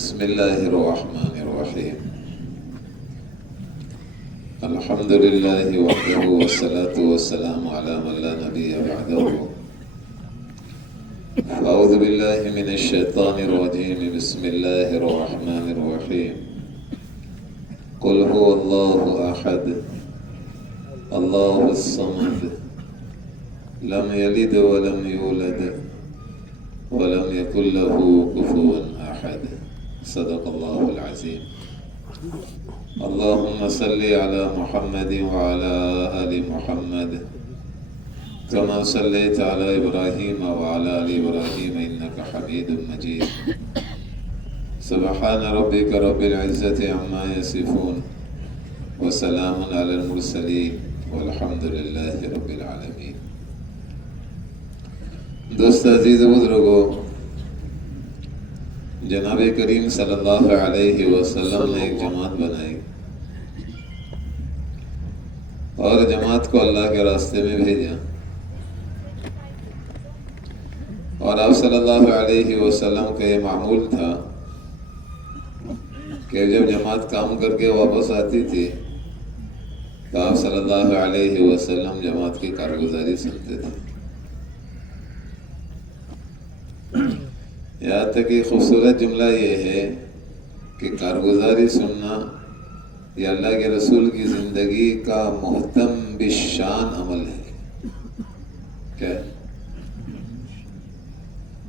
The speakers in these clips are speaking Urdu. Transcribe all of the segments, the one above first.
بسم الله الرحمن الرحيم. الحمد لله وحده والصلاة والسلام على من لا نبي بعده. أعوذ بالله من الشيطان الرجيم. بسم الله الرحمن الرحيم. قل هو الله أحد الله الصمد لم يلد ولم يولد ولم يكن له كفوا أحد. صدق الله العظيم. اللهم صل على محمد وعلى آل محمد كما صليت على إبراهيم وعلى آل إبراهيم إنك حميد مجيد. سبحان ربك رب العزة عما يصفون وسلام على المرسلين والحمد لله رب العالمين. دوست عزیز و بزرگو، جناب کریم صلی اللہ علیہ وسلم نے ایک جماعت بنائی اور جماعت کو اللہ کے راستے میں بھیجا، اور آپ صلی اللہ علیہ وسلم کا یہ معمول تھا کہ جب جماعت کام کر کے واپس آتی تھی تو آپ صلی اللہ علیہ وسلم جماعت کی کارگزاری سنتے تھے. یہاں تک کہ خوبصورت جملہ یہ ہے کہ کارگزاری سننا یہ اللہ کے رسول کی زندگی کا محتم بشان عمل ہے. کیا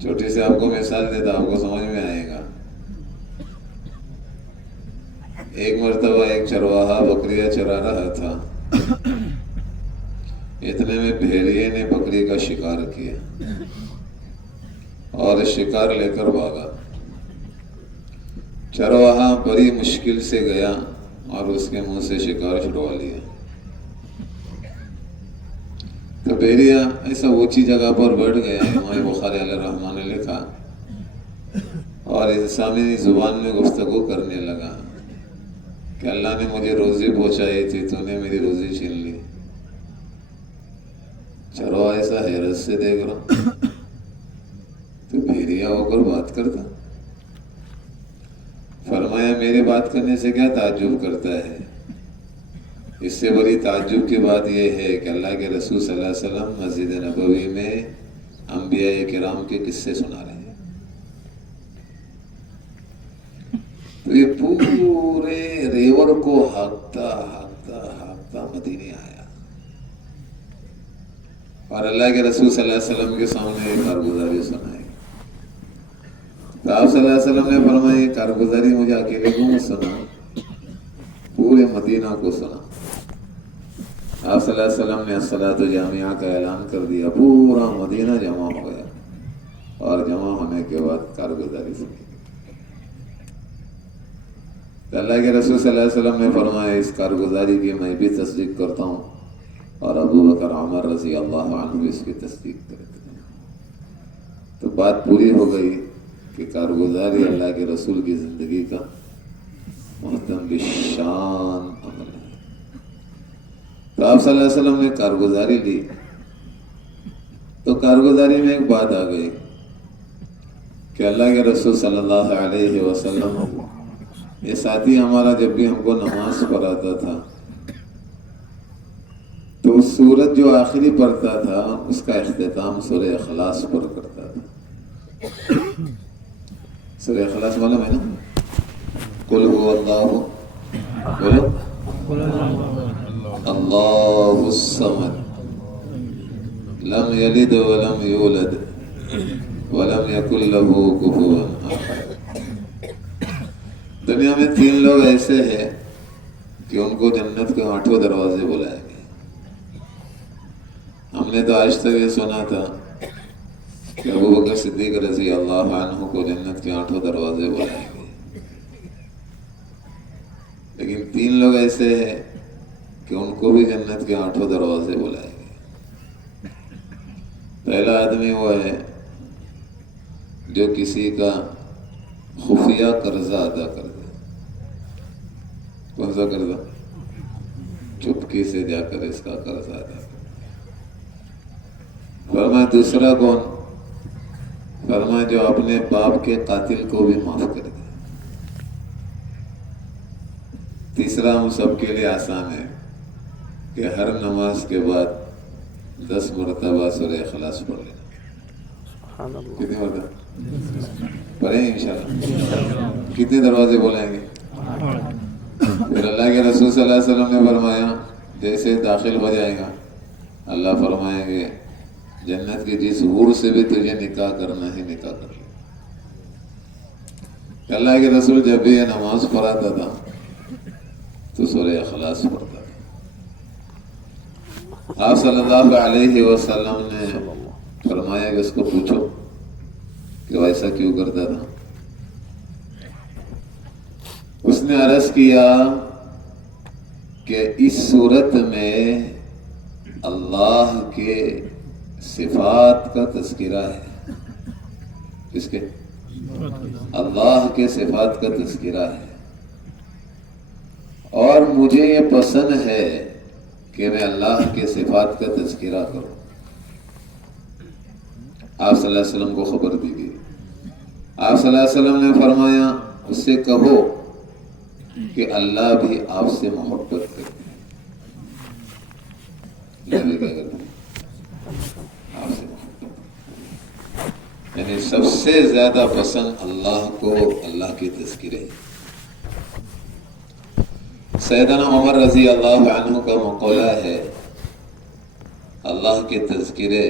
چھوٹی سے آپ کو مثال دیتا، آپ کو سمجھ میں آئے گا. ایک مرتبہ ایک چرواہا بکریاں چرا رہا تھا. اتنے میں بھیڑیے نے بکری کا شکار کیا اور شکار لے کر بھاگا. چرواہا بڑی مشکل سے گیا اور اس کے منہ سے شکار چھڑوا لیا. تو بھیڑیا ایسا اونچی جگہ پر بیٹھ گیا. امام بخاری علیہ الرحمٰن نے لکھا اور انسانی زبان میں گفتگو کرنے لگا کہ اللہ نے مجھے روزی پہنچائی تھی، تو نے میری روزی چھین لی. چرواہا ایسا حیرت سے دیکھ رہا تو بھیڑیا ہو کر بات کرتا. فرمایا میرے بات کرنے سے کیا تعجب کرتا ہے؟ اس سے بڑی تعجب کی بات یہ ہے کہ اللہ کے رسول صلی اللہ علیہ وسلم مسجد نبوی میں انبیاء کرام کے قصے سنا رہے ہیں. تو یہ پورے ریور کو ہانکتا مدینے آیا اور اللہ کے رسول صلی اللہ علیہ وسلم کے سامنے کارگزاری سنائی. تو آپ صلی اللہ علیہ وسلم نے فرمایا کارگزاری مجھے اکیلے کو مت سنا، پورے مدینہ کو سنا. آپ صلی اللہ علیہ وسلم نے الصلاۃ جامعہ کا اعلان کر دیا. پورا مدینہ جمع ہو گیا اور جمع ہونے کے بعد کارگزاری سنی. تو اللہ کے رسول صلی اللہ علیہ وسلم نے فرمایا اس کارگزاری کی میں بھی تصدیق کرتا ہوں اور ابو بکر عمر رضی اللہ عنہ بھی اس کی تصدیق کرتے ہیں. تو بات پوری ہو گئی کہ کارگزاری اللہ کے رسول کی زندگی کا محتم بشان عمل ہے. تو آپ صلی اللہ علیہ وسلم نے کارگزاری لی تو کارگزاری میں ایک بات آ گئی کہ اللہ کے رسول صلی اللہ علیہ وسلم یہ ساتھی ہمارا جب بھی ہم کو نماز پڑھاتا تھا تو سورت جو آخری پڑھتا تھا اس کا اختتام سورہ اخلاص پر کرتا تھا. سورہ اخلاص معلوم ہے نا؟ قل هو اللہ اللہ الصمد لم یلد ولم یولد ولم یکن له کفوا احد. دنیا میں 3 لوگ ایسے ہیں کہ ان کو جنت کے 8 دروازے بلائیں گے. ہم نے تو آج تک یہ سنا تھا کہ ابو بکر صدیق رضی اللہ عنہ کو جنت کے 8 دروازے بلائیں گے، لیکن 3 لوگ ایسے ہیں کہ ان کو بھی جنت کے 8 دروازے بلائیں گے. پہلا آدمی وہ ہے جو کسی کا خفیہ قرضہ ادا کر دے. کون سا قرضہ؟ چپکی سے جا کر اس کا قرضہ ادا کر. فرمایا دوسرا کون؟ فرمایا جو اپنے باپ کے قاتل کو بھی معاف کر دے. تیسرا ہم سب کے لیے آسان ہے کہ ہر نماز کے بعد 10 مرتبہ سورہ اخلاص پڑھ لینا. کتنی مرتبہ پڑھیں گے انشاءاللہ؟ کتنے دروازے بولائیں گے؟ پھر اللہ کے رسول صلی اللہ علیہ وسلم نے فرمایا جیسے داخل ہو جائے گا اللہ فرمائیں گے جنت کے جس حور سے بھی تجھے نکاح کرنا ہے نکاح کر لے. اللہ کے رسول جب بھی یہ نماز پڑھاتا تھا تو سورہ اخلاص پڑھتا تھا. آپ صلی اللہ علیہ وسلم نے فرمایا کہ اس کو پوچھو کہ وہ ایسا کیوں کرتا تھا. اس نے عرض کیا کہ اس صورت میں اللہ کے صفات کا تذکرہ ہے. کس کے؟ اللہ کے صفات کا تذکرہ ہے، اور مجھے یہ پسند ہے کہ میں اللہ کے صفات کا تذکرہ کروں. آپ صلی اللہ علیہ وسلم کو خبر دی گئی. آپ صلی اللہ علیہ وسلم نے فرمایا اس سے کہو کہ اللہ بھی آپ سے محبت کرتے ہیں. اللہ بھی کیا کرتے ہیں؟ آپ سے محبت. یعنی سب سے زیادہ پسند اللہ کو اللہ کی تذکرے. سیدنا عمر رضی اللہ عنہ کا مقولہ ہے اللہ کے تذکرے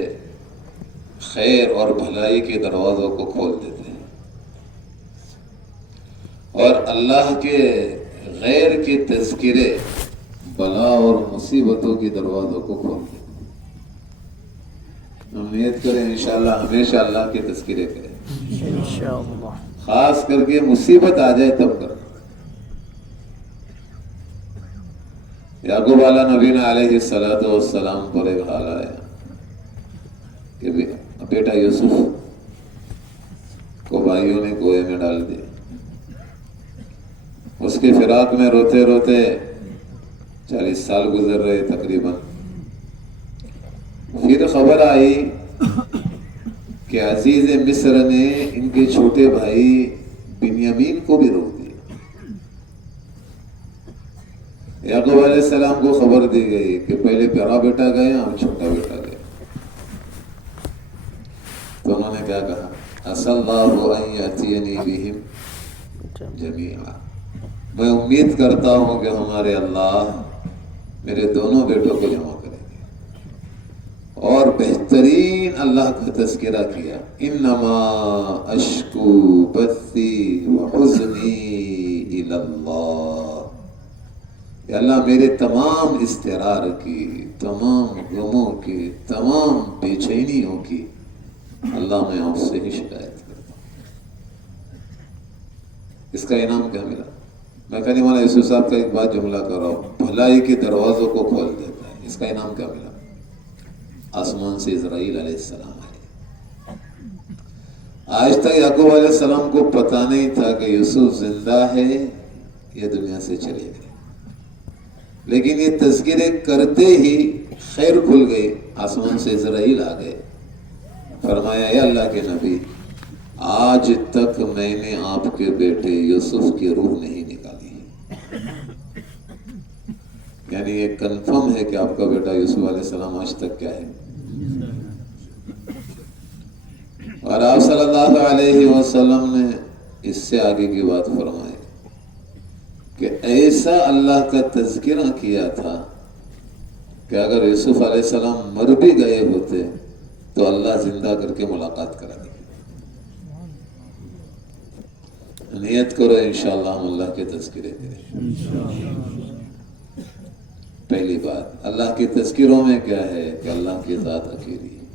خیر اور بھلائی کے دروازوں کو کھول دیتے ہیں، اور اللہ کے غیر کے تذکرے بلا اور مصیبتوں کے دروازوں کو کھول دیتے ہیں. ہم نیت کریں انشاءاللہ ہمیشہ اللہ کے تذکرے کریں، انشاءاللہ خاص کر کے مصیبت آ جائے تب کریں. یعقوب علیہ نبینا علیہ السلام پر ایک حال آیا کہ بیٹا یوسف کو بھائیوں نے کنویں میں ڈال دیا. اس کے فراق میں روتے روتے 40 سال گزر رہے تقریباً. پھر خبر آئی کہ عزیز مصر نے ان کے چھوٹے بھائی بنیامین کو بھی روک دیا. یعقوب علیہ السلام کو خبر دی گئی کہ پہلے بڑا بیٹا گیا اور چھوٹا بیٹا گیا. تو انہوں نے کیا کہا؟ عسى الله ان ياتيني بهم جميعا. میں امید کرتا ہوں کہ ہمارے اللہ میرے دونوں بیٹوں کو جمع کریں گے. اور بہترین اللہ کا تذکرہ کیا، انما اشکو بثی وحزنی الی اللہ. کہ اللہ میرے تمام اضطرار کی، تمام غموں کی، تمام بے چینیوں کی اللہ میں آپ سے ہی شکایت کرتا ہوں. اس کا انعام کیا ملا؟ میں کہنے والا یوسف صاحب کا ایک بات جملہ کر رہا ہوں، بھلائی کے دروازوں کو کھول دیتا ہے. اس کا انعام کیا ملا؟ آسمان سے اسرائیل علیہ السلام آئے. آج تک یعقوب علیہ السلام کو پتہ نہیں تھا کہ یوسف زندہ ہے یہ دنیا سے چلے گئے، لیکن یہ تذکرے کرتے ہی خیر کھل گئی. آسمان سے اسرائیل آ گئے. فرمایا اے اللہ کے نبی، آج تک میں نے آپ کے بیٹے یوسف کی روح نہیں نکالی. یعنی یہ کنفرم ہے کہ آپ کا بیٹا یوسف علیہ السلام آج تک کیا ہے. اور آپ صلی اللہ علیہ وسلم نے اس سے آگے کی بات فرمائی کہ ایسا اللہ کا تذکرہ کیا تھا کہ اگر یوسف علیہ السلام مر بھی گئے ہوتے تو اللہ زندہ کر کے ملاقات کرا دے. نیت کرو انشاءاللہ ہم اللہ کے تذکرے کریں. پہلی بات اللہ کے تذکروں میں کیا ہے کہ اللہ کی ذات اکیلی ہے.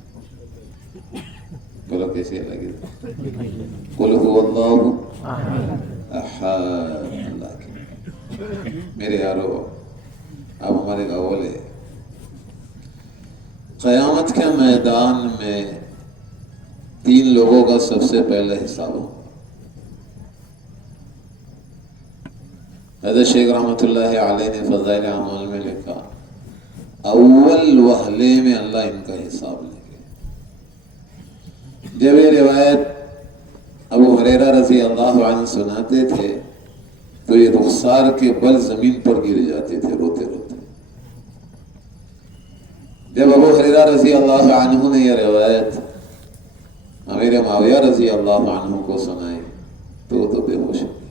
بولو کیسے لگے؟ قل هو اللہ احد. اللہ کی میرے یارو اب ہمارے اول ہے قیامت کے میدان میں 3 لوگوں کا سب سے پہلے حساب ہو. حضرت شیخ رحمۃ اللہ علیہ نے فضائل اعمال میں لکھا اول وہلے میں اللہ ان کا حساب لے گے. جب یہ روایت ابو ہریرہ رضی اللہ عنہ سناتے تھے تو یہ رخسار کے بل زمین پر گر جاتے تھے روتے روتے. جب ابو ہریرہ رضی اللہ عنہ نے یہ روایت امیر معاویہ رضی اللہ عنہ کو سنائی تو وہ تو بے ہوش ہو گئے.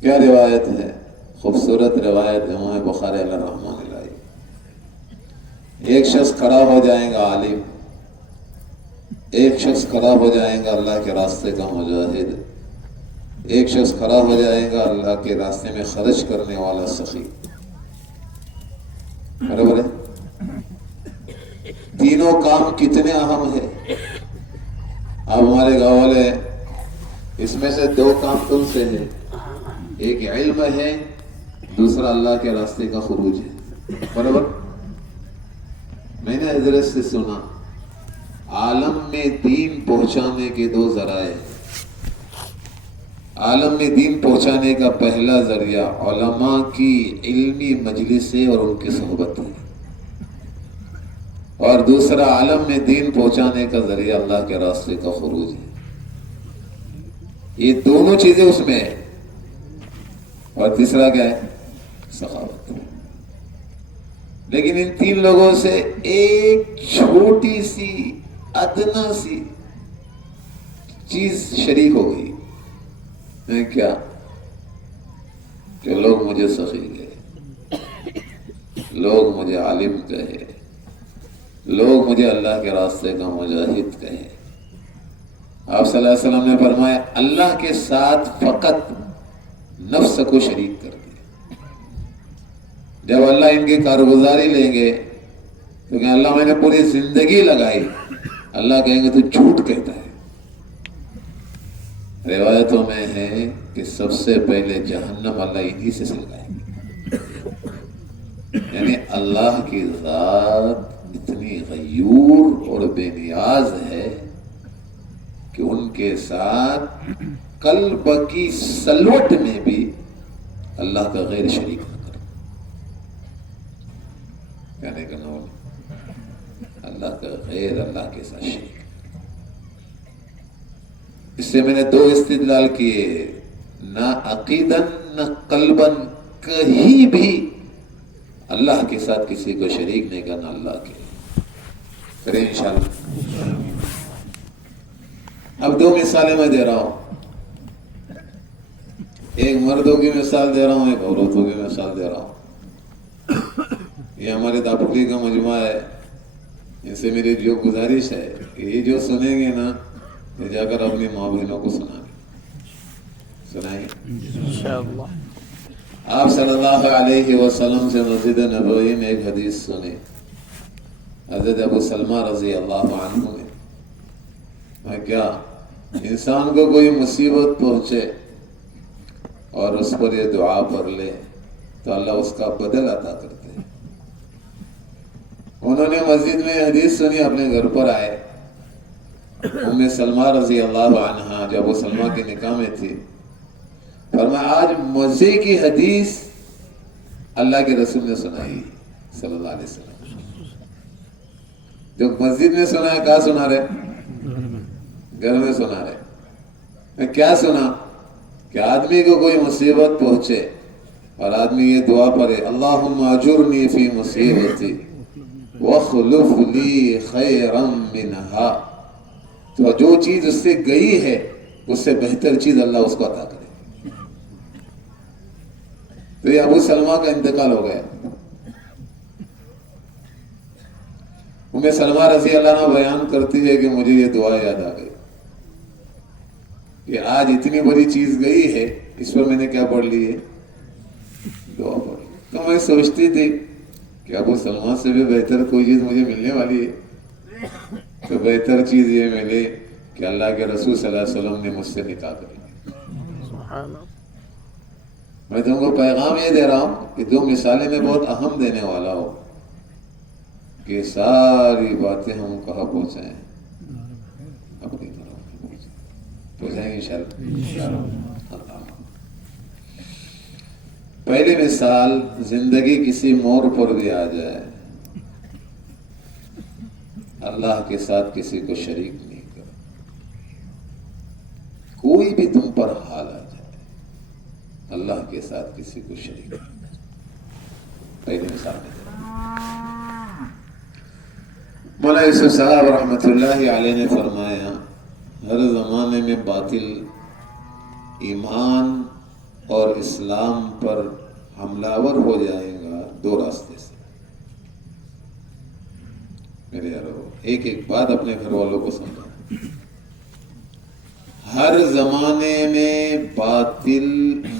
کیا روایت ہے؟ خوبصورت روایت امام بخاری علیہ الرحمہ نے لائی. ایک شخص کھڑا ہو جائے گا عالم، ایک شخص کھڑا ہو جائے گا اللہ کے راستے کا مجاہد، ایک شخص کھڑا ہو جائے گا اللہ کے راستے میں خرچ کرنے والا سخی. برابر ہے؟ تینوں کام کتنے اہم ہے. اب ہمارے گاؤں والے اس میں سے دو کام تم سے ہے، ایک علم ہے، دوسرا اللہ کے راستے کا خروج ہے. برابر؟ میں نے حضرت سے سنا عالم میں دین پہنچانے کے دو ذرائع. عالم میں دین پہنچانے کا پہلا ذریعہ علماء کی علمی مجلسیں اور ان کی صحبت ہے، اور دوسرا عالم میں دین پہنچانے کا ذریعہ اللہ کے راستے کا خروج ہے. یہ دونوں چیزیں اس میں ہے. اور تیسرا کیا ہے؟ سخاوت. لیکن ان تین لوگوں سے ایک چھوٹی سی ادنا سی چیز شریک ہو گئی. کیا؟ کہ لوگ مجھے سخی کہے، لوگ مجھے عالم کہے، لوگ مجھے اللہ کے راستے کا مجاہد کہے. آپ صلی اللہ علیہ وسلم نے فرمایا اللہ کے ساتھ فقط نفس کو شریک کر دیا. جب اللہ ان کی کارگزاری لیں گے تو کہ اللہ میں نے پوری زندگی لگائی، اللہ کہیں گے تو جھوٹ کہتا ہے. روایتوں میں ہے کہ سب سے پہلے جہنم اللہ انہی سے سلگائیں گے. یعنی اللہ کی ذات اتنی غیور اور بے نیاز ہے کہ ان کے ساتھ قلب کی سلوٹ میں بھی اللہ کا غیر شریک نہ کرے. کہنے کا نام اللہ کا غیر اللہ کے ساتھ شریک. اس سے میں نے دو استدلال کیے، نہ عقیدن نہ قلبن کہیں بھی اللہ کے ساتھ کسی کو شریک نہیں کرنا. اللہ کے کریں انشاءاللہ. اب دو مثالیں میں دے رہا ہوں، ایک مردوں کی مثال دے رہا ہوں، ایک عورتوں کی مثال دے رہا ہوں. یہ ہمارے داپلی کا مجموعہ ہے. ان سے میری جو گزارش ہے کہ یہ جو سنیں گے نا یہ جا کر اپنی ماں بہنوں کو سنائیں گے انشاءاللہ. آپ صلی اللہ علیہ وسلم سے مسجد نبوی میں ایک حدیث سنی. حضرت ابو سلمہ رضی اللہ عنہ نے کیا انسان کو کوئی مصیبت پہنچے اور اس پر یہ دعا پڑھ لے تو اللہ اس کا بدل عطا کرتے ہیں. انہوں نے مسجد میں حدیث سنی، اپنے گھر پر آئے. ام سلمہ رضی اللہ عنہا جب وہ سلمہ کے نکاح میں تھی، فرمایا آج مزے کی حدیث اللہ کے رسول نے سنائی صلی اللہ علیہ وسلم. جو مسجد میں سنا ہے کہاں سنا رہے؟ گھر میں سنا رہے. میں کیا سنا کہ آدمی کو کوئی مصیبت پہنچے اور آدمی یہ دعا پڑھے اللہم اجرنی فی مصیبتی واخلف لی خیرا منہا، تو جو چیز اس سے گئی ہے اس سے بہتر چیز اللہ اس کو عطا کرے. تو یہ ابو سلمہ کا انتقال ہو گیا. ام سلمہ رضی اللہ عنہ بیان کرتی ہے کہ مجھے یہ دعا یاد آ گئی کہ آج اتنی بڑی چیز گئی ہے، اس پر میں نے کیا پڑھ لی ہے؟ دعا پڑھ لی. تو میں سوچتی تھی کہ ابو سلمہ سے بھی بہتر کوئی چیز مجھے ملنے والی ہے تو بہتر چیز یہ ملے کہ اللہ کے رسول صلی اللہ علیہ وسلم نے مجھ سے نکاح کر لیا. میں تم کو پیغام یہ دے رہا ہوں کہ دو مثالیں میں بہت اہم دینے والا ہوں کہ ساری باتیں ہم کہاں پہنچائیں، اپنی طرف پہنچائیں گے انشاءاللہ. پہلی مثال، زندگی کسی موڑ پر بھی آ جائے اللہ کے ساتھ کسی کو شریک نہیں کرو. کوئی بھی تم پر حال آ جائے اللہ کے ساتھ کسی کو شریک نہیں. پہلی مثال میں مولا یوسف صاحب رحمۃ اللہ علیہ نے فرمایا ہر زمانے میں باطل ایمان اور اسلام پر حملہ ہو جائے گا دو راستے سے. میرے یارو ایک ایک بات اپنے گھر والوں کو سمجھا. ہر زمانے میں باطل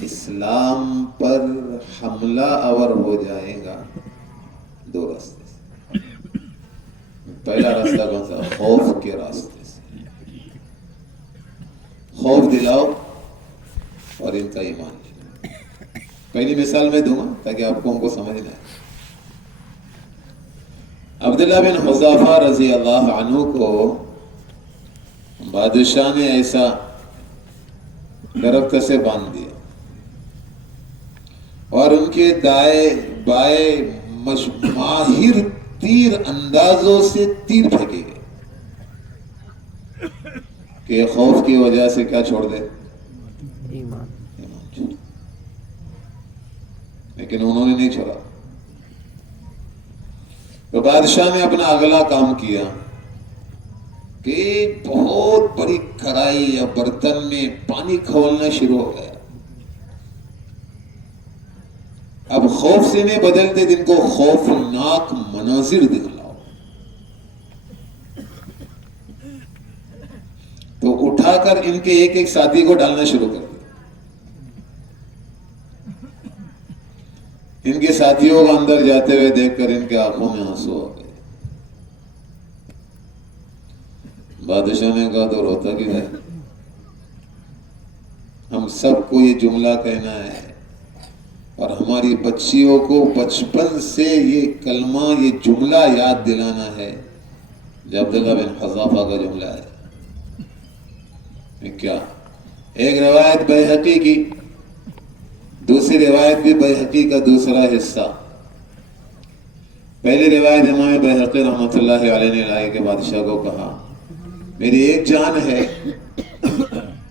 اسلام پر حملہ آور ہو جائے گا دو راستے سے. پہلا راستہ کون سا؟ خوف کے راستے سے. خوف دلاؤ اور ان کا ایمان لینا. پہلی مثال میں دوں گا تاکہ آپ کو ان کو سمجھنا ہے. عبداللہ بن حذافہ رضی اللہ عنہ کو بادشاہ نے ایسا درخت سے باندھ دیا اور ان کے دائیں بائیں ماہر تیر اندازوں سے تیر پھینکے گئے کہ خوف کی وجہ سے کیا چھوڑ دے؟ ایمان چھوڑ. لیکن انہوں نے نہیں چھوڑا. تو بادشاہ نے اپنا اگلا کام کیا کہ بہت بڑی کڑائی یا برتن میں پانی کھولنا شروع ہو گیا. اب خوف سے نہیں بدلتے جن کو خوفناک مناظر دکھلاؤ. تو اٹھا کر ان کے ایک ایک ساتھی کو ڈالنا شروع کر دیا. ان کے ساتھیوں کو اندر جاتے ہوئے دیکھ کر ان کے آنکھوں میں آنسو آ گئے. بادشاہ نے کہا تو روتا کیوں ہے؟ ہم سب کو یہ جملہ کہنا ہے اور ہماری بچیوں کو بچپن سے یہ کلمہ یہ جملہ یاد دلانا ہے جو عبداللہ بن حذافہ کا جملہ ہے. کیا؟ ایک روایت بیہقی کی، دوسری روایت بھی بیہقی کا دوسرا حصہ. پہلی روایت امام بیہقی رحمۃ اللہ علیہ نے لائے کہ بادشاہ کو کہا میری ایک جان ہے،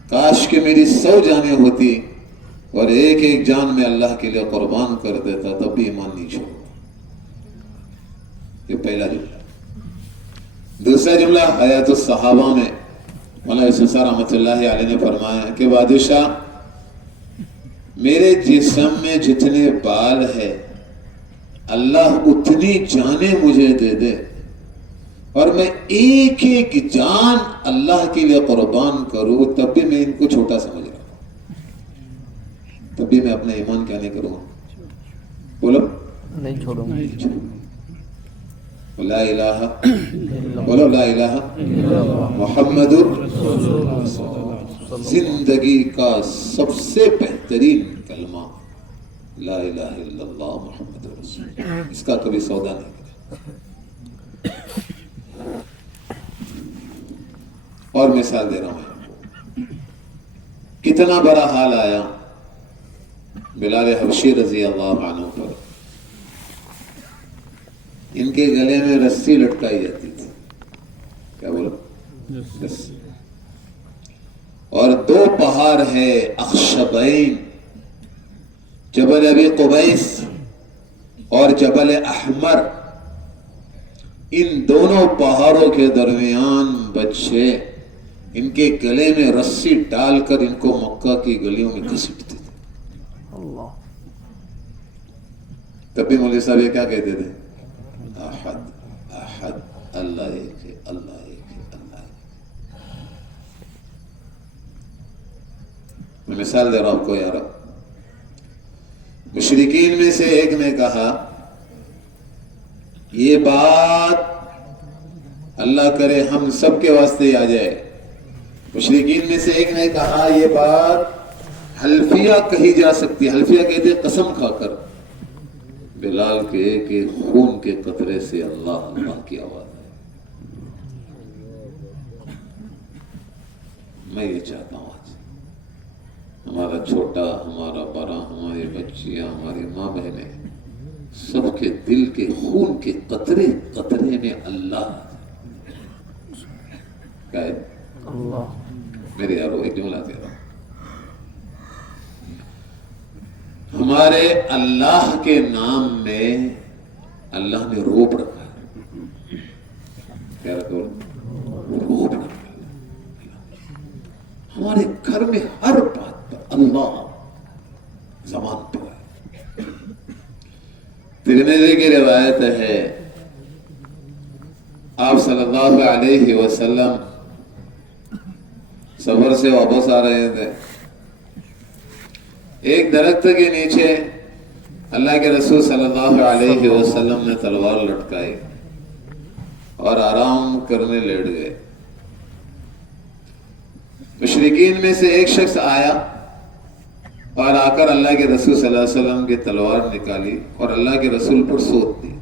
کاش کہ میری 100 جانیں ہوتی اور ایک ایک جان میں اللہ کے لیے قربان کر دیتا تب بھی ایمان نہیں چھوڑا. یہ پہلا جملہ. دوسرا جملہ حیات الصحابہ میں مولانا یوسف صاحب رحمۃ اللہ علیہ نے فرمایا کہ بادشاہ میرے جسم میں جتنے بال ہے اللہ اتنی جانیں مجھے دے دے اور میں ایک ایک جان اللہ کے لیے قربان کروں تب بھی میں ان کو چھوٹا سمجھ رہا ہوں، تب بھی میں اپنا ایمان کیا نہیں کروں گا؟ بولو نہیں چھوڑوں گا. لا الہ بولو لا الہ محمد زندگی کا سب سے بہترین کلمہ لا الہ الا اللہ محمد رسول اللہ. اس کا کبھی سودا نہیں کرے. اور مثال دے رہا ہوں آپ کو. کتنا بڑا حال آیا بلال حبشی رضی اللہ عنہ پر. ان کے گلے میں رسی لٹکائی جاتی تھی. کیا بولو؟ رسی. اور 2 پہاڑ ہے اخشبین، جبل ابی قبیس اور جبل احمر. ان دونوں پہاڑوں کے درمیان بچے ان کے گلے میں رسی ڈال کر ان کو مکہ کی گلیوں میں گھسیٹتے تھے. تب بھی مولوی صاحب یہ کیا کہتے تھے؟ احد احد اللہ ایک ہے، اللہ ایک ہے، اللہ ایک. میں مثال دے رہا ہوں آپ کو یار. مشرکین میں سے ایک نے کہا یہ بات اللہ کرے ہم سب کے واسطے آ جائے. مشرکین میں سے ایک نے کہا یہ بات حلفیہ کہی جا سکتی. حلفیہ کہتے قسم کھا کر. بلال کے ایک ایک خون کے قطرے سے اللہ اللہ کی آواز ہے. میں یہ چاہتا ہوں آج ہمارا چھوٹا، ہمارا بڑا، ہماری بچیاں، ہماری ماں بہنیں سب کے دل کے خون کے قطرے قطرے میں اللہ کیا ہے؟ اللہ. میرے یارو ایک جملہ دے رہا ہوں. ہمارے اللہ کے نام میں اللہ نے روپ رکھا ہے. کیا رکھا؟ روپ رکھا ہے. ہمارے گھر میں ہر بات پر اللہ زبان پہ ہے. ترمذی کی روایت ہے آپ صلی اللہ علیہ وسلم سفر سے واپس آ رہے تھے. ایک درخت کے نیچے اللہ کے رسول صلی اللہ علیہ وسلم نے تلوار لٹکائی اور آرام کرنے لیٹ گئے. مشرکین میں سے ایک شخص آیا اور آ کر اللہ کے رسول صلی اللہ علیہ وسلم کی تلوار نکالی اور اللہ کے رسول پر سوت دی.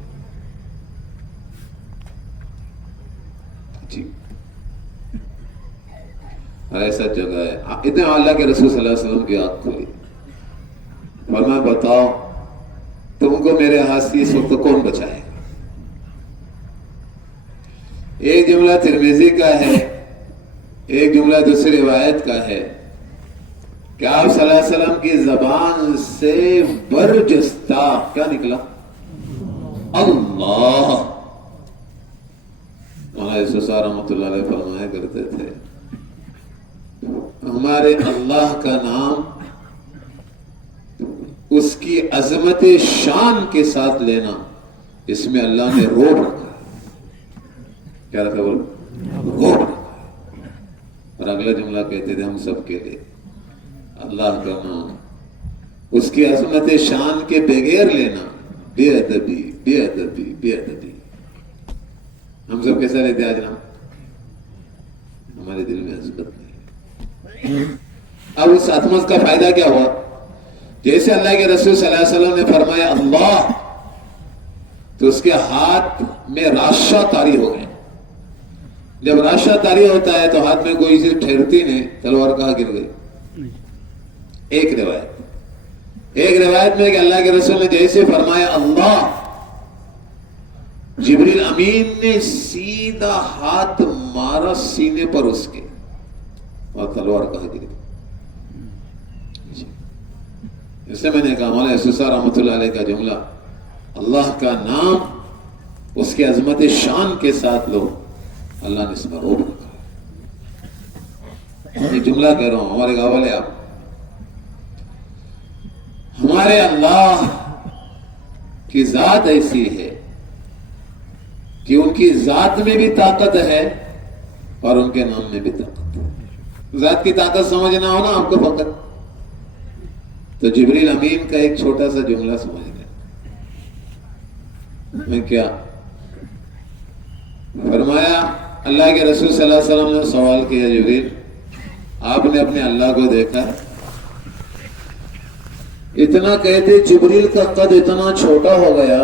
اور ایسا جگہ ہے اتنے اللہ کے رسول صلی اللہ علیہ وسلم کی آنکھ کھلی. فرمایا بتاؤ تم کو میرے ہاتھ سے اس وقت کون بچائے گا؟ ایک جملہ ترمذی کا ہے، ایک جملہ دوسری روایت کا ہے کہ آپ صلی اللہ علیہ وسلم کی زبان سے برجستہ کیا نکلا؟ اللہ. مولانا یوسف صاحب رحمۃ اللہ علیہ فرمایا کرتے تھے ہمارے اللہ کا نام اس کی عظمت شان کے ساتھ لینا، اس میں اللہ نے روب رکھا ہے. کیا رکھا بولو؟ روب رکھا ہے. اور اگلا جملہ کہتے تھے ہم سب کے لیے اللہ کا نام اس کی عظمت شان کے بغیر لینا بے ادبی بے ادبی بے ادبی. ہم سب کیسا لیتے آج نام؟ ہمارے دل میں عظمت نہیں. اب اس عظمت کا فائدہ کیا ہوا؟ جیسے اللہ کے رسول صلی اللہ علیہ وسلم نے فرمایا اللہ تو اس کے ہاتھ میں راشا طاری ہو گئے. جب راشا طاری ہوتا ہے تو ہاتھ میں کوئی چیز ٹھہرتی نہیں، تلوار کہاں گر گئی. ایک روایت میں کہ اللہ کے رسول نے جیسے فرمایا اللہ، جبریل امین نے سیدھا ہاتھ مارا سینے پر اس کے اور تلوار کہاں گر گئی. اس سے میں نے کہا مولانا یوسف صاحب رحمۃ اللہ علیہ کا جملہ اللہ کا نام اس کی عظمت شان کے ساتھ لو، اللہ نے اس میں روب رکھا ہے. یہ جملہ کہہ رہا ہوں ہمارے گاؤں والے. آپ ہمارے اللہ کی ذات ایسی ہے کہ ان کی ذات میں بھی طاقت ہے اور ان کے نام میں بھی طاقت ہے. ذات کی طاقت سمجھنا ہو نا آپ کو فقط تو جبریل امین کا ایک چھوٹا سا جملہ سمجھ لیں. میں کیا فرمایا؟ اللہ کے رسول صلی اللہ علیہ وسلم نے سوال کیا جبریل آپ نے اپنے اللہ کو دیکھا؟ اتنا کہتے جبریل کا قد اتنا چھوٹا ہو گیا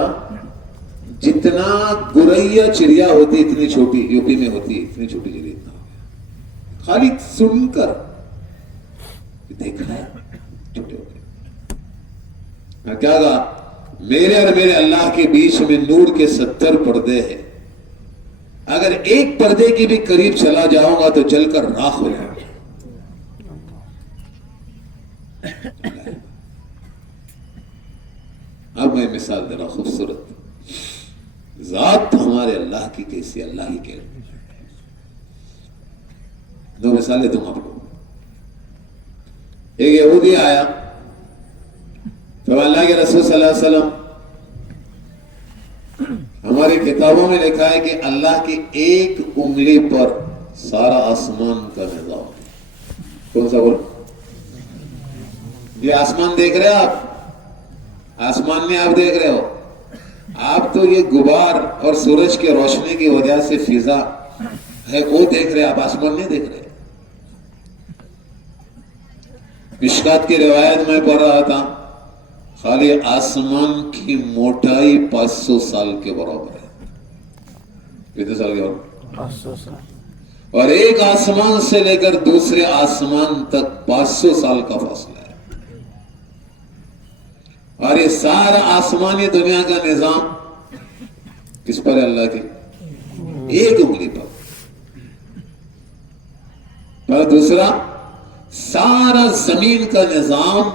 جتنا گوریا چڑیا ہوتی اتنی چھوٹی، یو پی میں ہوتی اتنی چھوٹی چڑیا اتنا ہو گیا. خالی سن کر دیکھا ہے چھوٹے ہو گئے. کیا کہا؟ میرے اور میرے اللہ کے بیچ میں نور کے 70 پردے ہیں، اگر ایک پردے کے بھی قریب چلا جاؤں گا تو جل کر راکھ ہو جاؤں گا. اب میں مثال دے رہا خوبصورت ذات ہمارے اللہ کی کیسی، اللہ ہی کے دو مثالیں دوں آپ کو. ایک یہودی آیا تو اللہ کے رسول صلی اللہ علیہ وسلم، ہماری کتابوں میں لکھا ہے کہ اللہ کی ایک انگلی پر سارا آسمان کا نظام. کون سا بول؟ یہ آسمان دیکھ رہے آپ؟ آسمان میں آپ دیکھ رہے ہو، آپ تو یہ غبار اور سورج کی روشنی کی وجہ سے فضا ہے وہ دیکھ رہے، آپ آسمان نہیں دیکھ رہے. مشکات کی روایت میں پڑھ رہا تھا خالی آسمان کی موٹائی 500 سال کے برابر ہے. کتنے سال کے برابر؟ 500 سال. اور ایک آسمان سے لے کر دوسرے آسمان تک 500 سال کا فاصلہ ہے. اور یہ سارا آسمانی دنیا کا نظام کس پر ہے؟ اللہ کی ایک انگلی پر. اور دوسرا سارا زمین کا نظام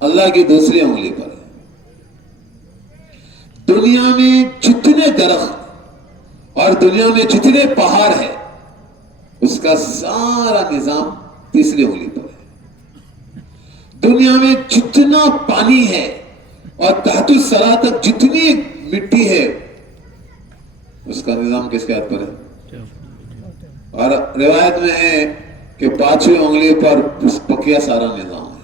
اللہ کی دوسری انگلی پر ہے. دنیا میں جتنے درخت اور دنیا میں جتنے پہاڑ ہے اس کا سارا نظام تیسری انگلی پر ہے. دنیا میں جتنا پانی ہے اور تحت الثری تک جتنی مٹی ہے اس کا نظام کس کے ہاتھ پر ہے؟ اور روایت میں ہے کہ پانچویں انگلی پر بقیہ سارا نظام ہے.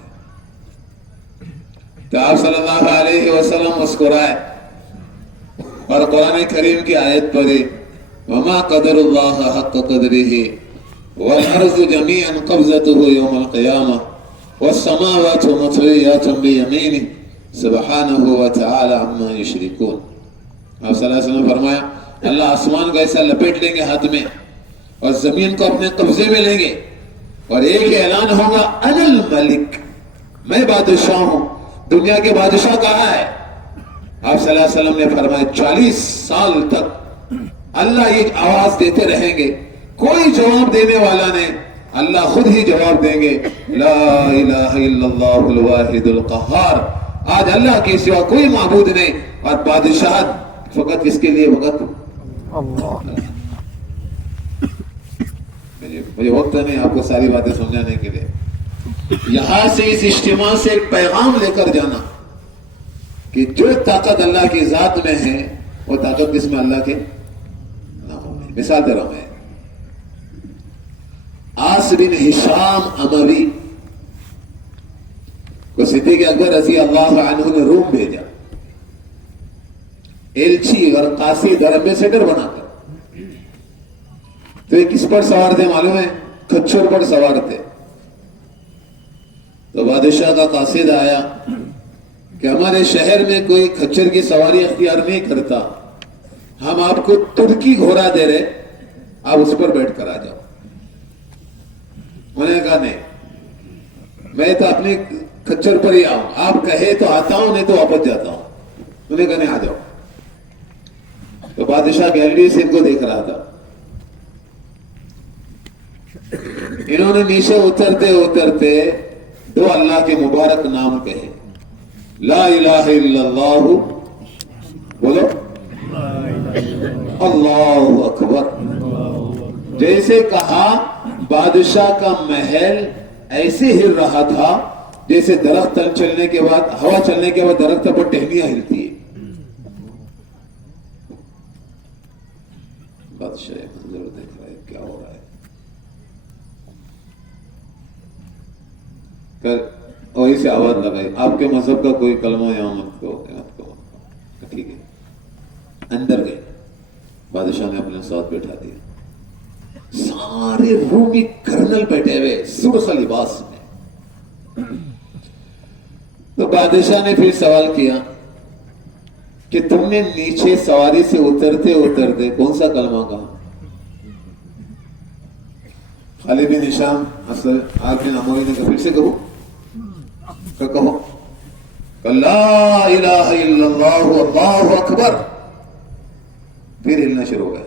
تو آپ صلی اللہ علیہ وسلم مسکرائے اور قرآن کریم کی آیت پڑھی وما قدر اللہ حق قدرہ والارض جميعا قبضته يوم القيامة والسماوات مطويات بيمينه سبحانه وتعالى عما يشركون. آپ صلی اللہ علیہ وسلم نے فرمایا اللہ آسمان کو ایسا لپیٹ لیں گے ہاتھ میں اور زمین کو اپنے قبضے میں لیں گے اور ایک اعلان ہوگا انا الملک، میں بادشاہ ہوں. دنیا کے بادشاہ کہاں ہے؟ آپ صلی اللہ علیہ وسلم نے فرمایا 40 سال تک اللہ یہ آواز دیتے رہیں گے، کوئی جواب دینے والا نہیں، اللہ خود ہی جواب دیں گے لا الہ الا اللہ الواحد القہار. آج اللہ کے سوا کوئی معبود نہیں اور بادشاہت فقط کس کے لیے؟ فقط اللہ. مجھے وقت نہیں آپ کو ساری باتیں سمجھانے کے لیے. یہاں سے اس اجتماع سے ایک پیغام لے کر جانا کہ جو طاقت اللہ کی ذات میں ہے وہ طاقت کس میں؟ اللہ کے ناموں میں. مثال دے رہا ہوں میں، آس بن ہشام اموی کو صدیق اکبر رضی اللہ عنہ نے روم بھیجا، ایلچی اور قاصد اور ایمبیسیڈر بنا کر. تو یہ کس پر سوار تھے معلوم ہے؟ کھچر پر سوار تھے. تو بادشاہ کا قاصد آیا کہ ہمارے شہر میں کوئی کھچر کی سواری اختیار نہیں کرتا، ہم آپ کو ترکی گھوڑا دے رہے، آپ اس پر بیٹھ کر آ جاؤ. انہوں نے کہا نہیں، میں تو اپنے کھچر پر ہی آؤں، آپ کہے تو آتا ہوں نہیں تو واپس جاتا ہوں. انہوں نے کہا نہیں آ جاؤ. تو بادشاہ گیلری سے ان کو دیکھ رہا تھا. انہوں نے نیچے اترتے اترتے دو اللہ کے مبارک نام کہے، لا الہ الا اللہ، بولو اللہ اکبر. جیسے کہا بادشاہ کا محل ایسے ہل رہا تھا جیسے درخت تن چلنے کے بعد، ہوا چلنے کے بعد درخت پر ٹہنیاں ہلتی ہے. بادشاہ منظر دیکھ رہا ہے کیا ہو رہا ہے. وہی سے آواز لگائی آپ کے مذہب کا کوئی کلمہ یہاں مت کو. ٹھیک ہے. اندر گئے، بادشاہ نے اپنے ساتھ بیٹھا دیا. سارے رومی کرنل بیٹھے ہوئے سرخ لباس میں. تو بادشاہ نے پھر سوال کیا کہ تم نے نیچے سواری سے اترتے اترتے کون سا کلمہ کہا؟ خالد بن ہشام آپ بن عموی نے کہا پھر سے کہو. کہو لا الہ الا اللہ اللہ اکبر. پھر ہلنا شروع ہو گیا.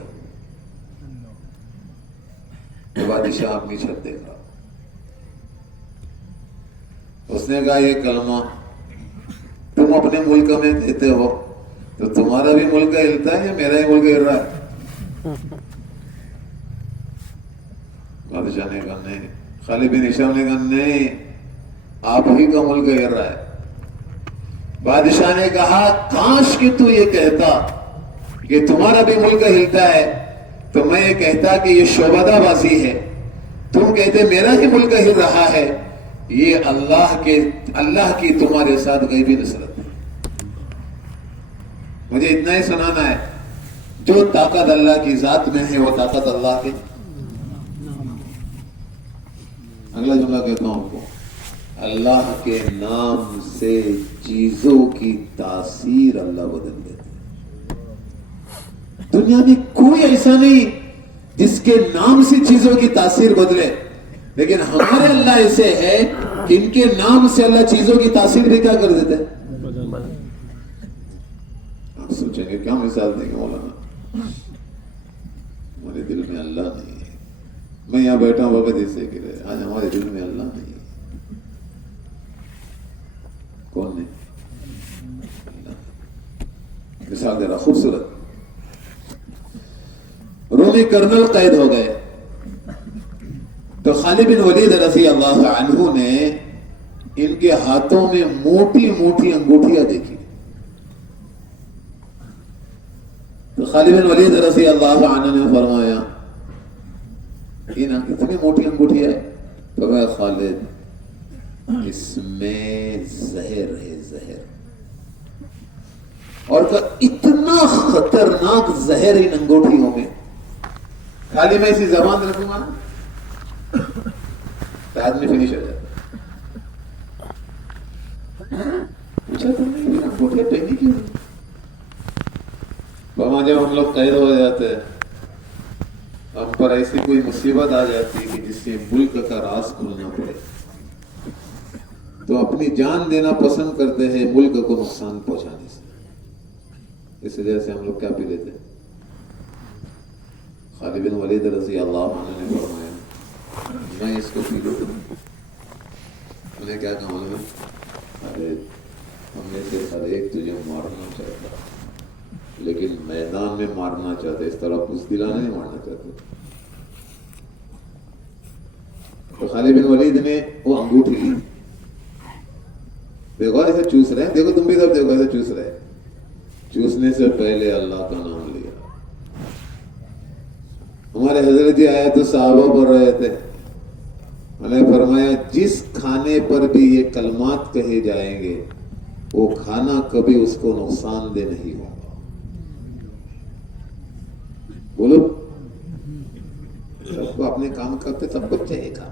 بادشاہ اپنی چھت دیکھ رہا. اس نے کہا یہ کلمہ تم اپنے ملک میں کہتے ہو تو تمہارا بھی ملک ہلتا ہے یا میرا ہی ملک ہل رہا ہے؟ بادشاہ نے کہا نہیں. خالد بن ہشام نے کہا نہیں، آپ ہی کا ملک ہل رہا ہے. بادشاہ نے کہا کاش کہ تو یہ کہتا کہ تمہارا بھی ملک ہلتا ہے تو میں یہ کہتا کہ یہ شعبدہ بازی ہے. تم کہتے میرا ہی ملک ہل رہا ہے. یہ اللہ کی تمہارے ساتھ غیبی نصرت ہے. مجھے اتنا ہی سنانا ہے، جو طاقت اللہ کی ذات میں ہے وہ طاقت اللہ کے. اگلا جملہ کہتا ہوں آپ کو، اللہ کے نام سے چیزوں کی تاثیر اللہ بدل دیتے. دنیا میں کوئی ایسا نہیں جس کے نام سے چیزوں کی تاثیر بدلے، لیکن ہمارے اللہ ایسے ہے کہ ان کے نام سے اللہ چیزوں کی تاثیر بھی کیا کر دیتے ہیں. آپ سوچیں گے کیا مثال دیں گے مولانا؟ ہمارے دل میں اللہ نہیں ہے. میں یہاں بیٹھا ہوں وقت ایسے کہ آج ہمارے دل میں اللہ نہیں ہے. مثال دے رہا خوبصورت. رومی کرنل قید ہو گئے تو خالد بن ولید رضی اللہ عنہ نے ان کے ہاتھوں میں موٹی موٹی انگوٹھیاں دیکھی. تو خالد بن ولید رضی اللہ عنہ نے فرمایا اتنی موٹی انگوٹھیاں ہے؟ تو میں خالد اس میں زہر ہے زہر. اور اتنا خطرناک زہر ان انگوٹھیوں میں. خالی میں اسی زبان رکھوں گا تو آدمی فنش ہو جاتا. پوچھا تم نے یہ انگوٹھیاں پہنی کیوں؟ وہاں جب ہم لوگ قید ہو جاتے ہیں ہم پر ایسی کوئی مصیبت آ جاتی ہے کہ جس سے ملک کا راز کھولنا پڑے تو اپنی جان دینا پسند کرتے ہیں ملک کو نقصان پہنچانے سے. اس وجہ سے ہم لوگ کیا پی لیتے ہیں؟ خالد بن ولید رضی اللہ عنہ نے فرمایا میں اس کو پی لوں. انہیں کیا کہا؟ ارے ہم میں سے ہر ایک تجھے مارنا چاہتا لیکن میدان میں مارنا چاہتے, اس طرح کچھ دلانا نہیں مارنا چاہتے. تو خالد بن ولید نے وہ انگوٹھی لی. دیکھو ایسے چوس رہے ہیں, دیکھو تم بھی سب دیکھو ایسے چوس رہے ہیں. چوسنے سے پہلے اللہ کا نام لیا. ہمارے حضرت جی آئے تو صحابہ پڑھ رہے تھے. انہیں فرمایا جس کھانے پر بھی یہ کلمات کہے جائیں گے وہ کھانا کبھی اس کو نقصان دہ نہیں ہوگا. بولو سب کو اپنے کام کرتے سب کچھ چاہیے کام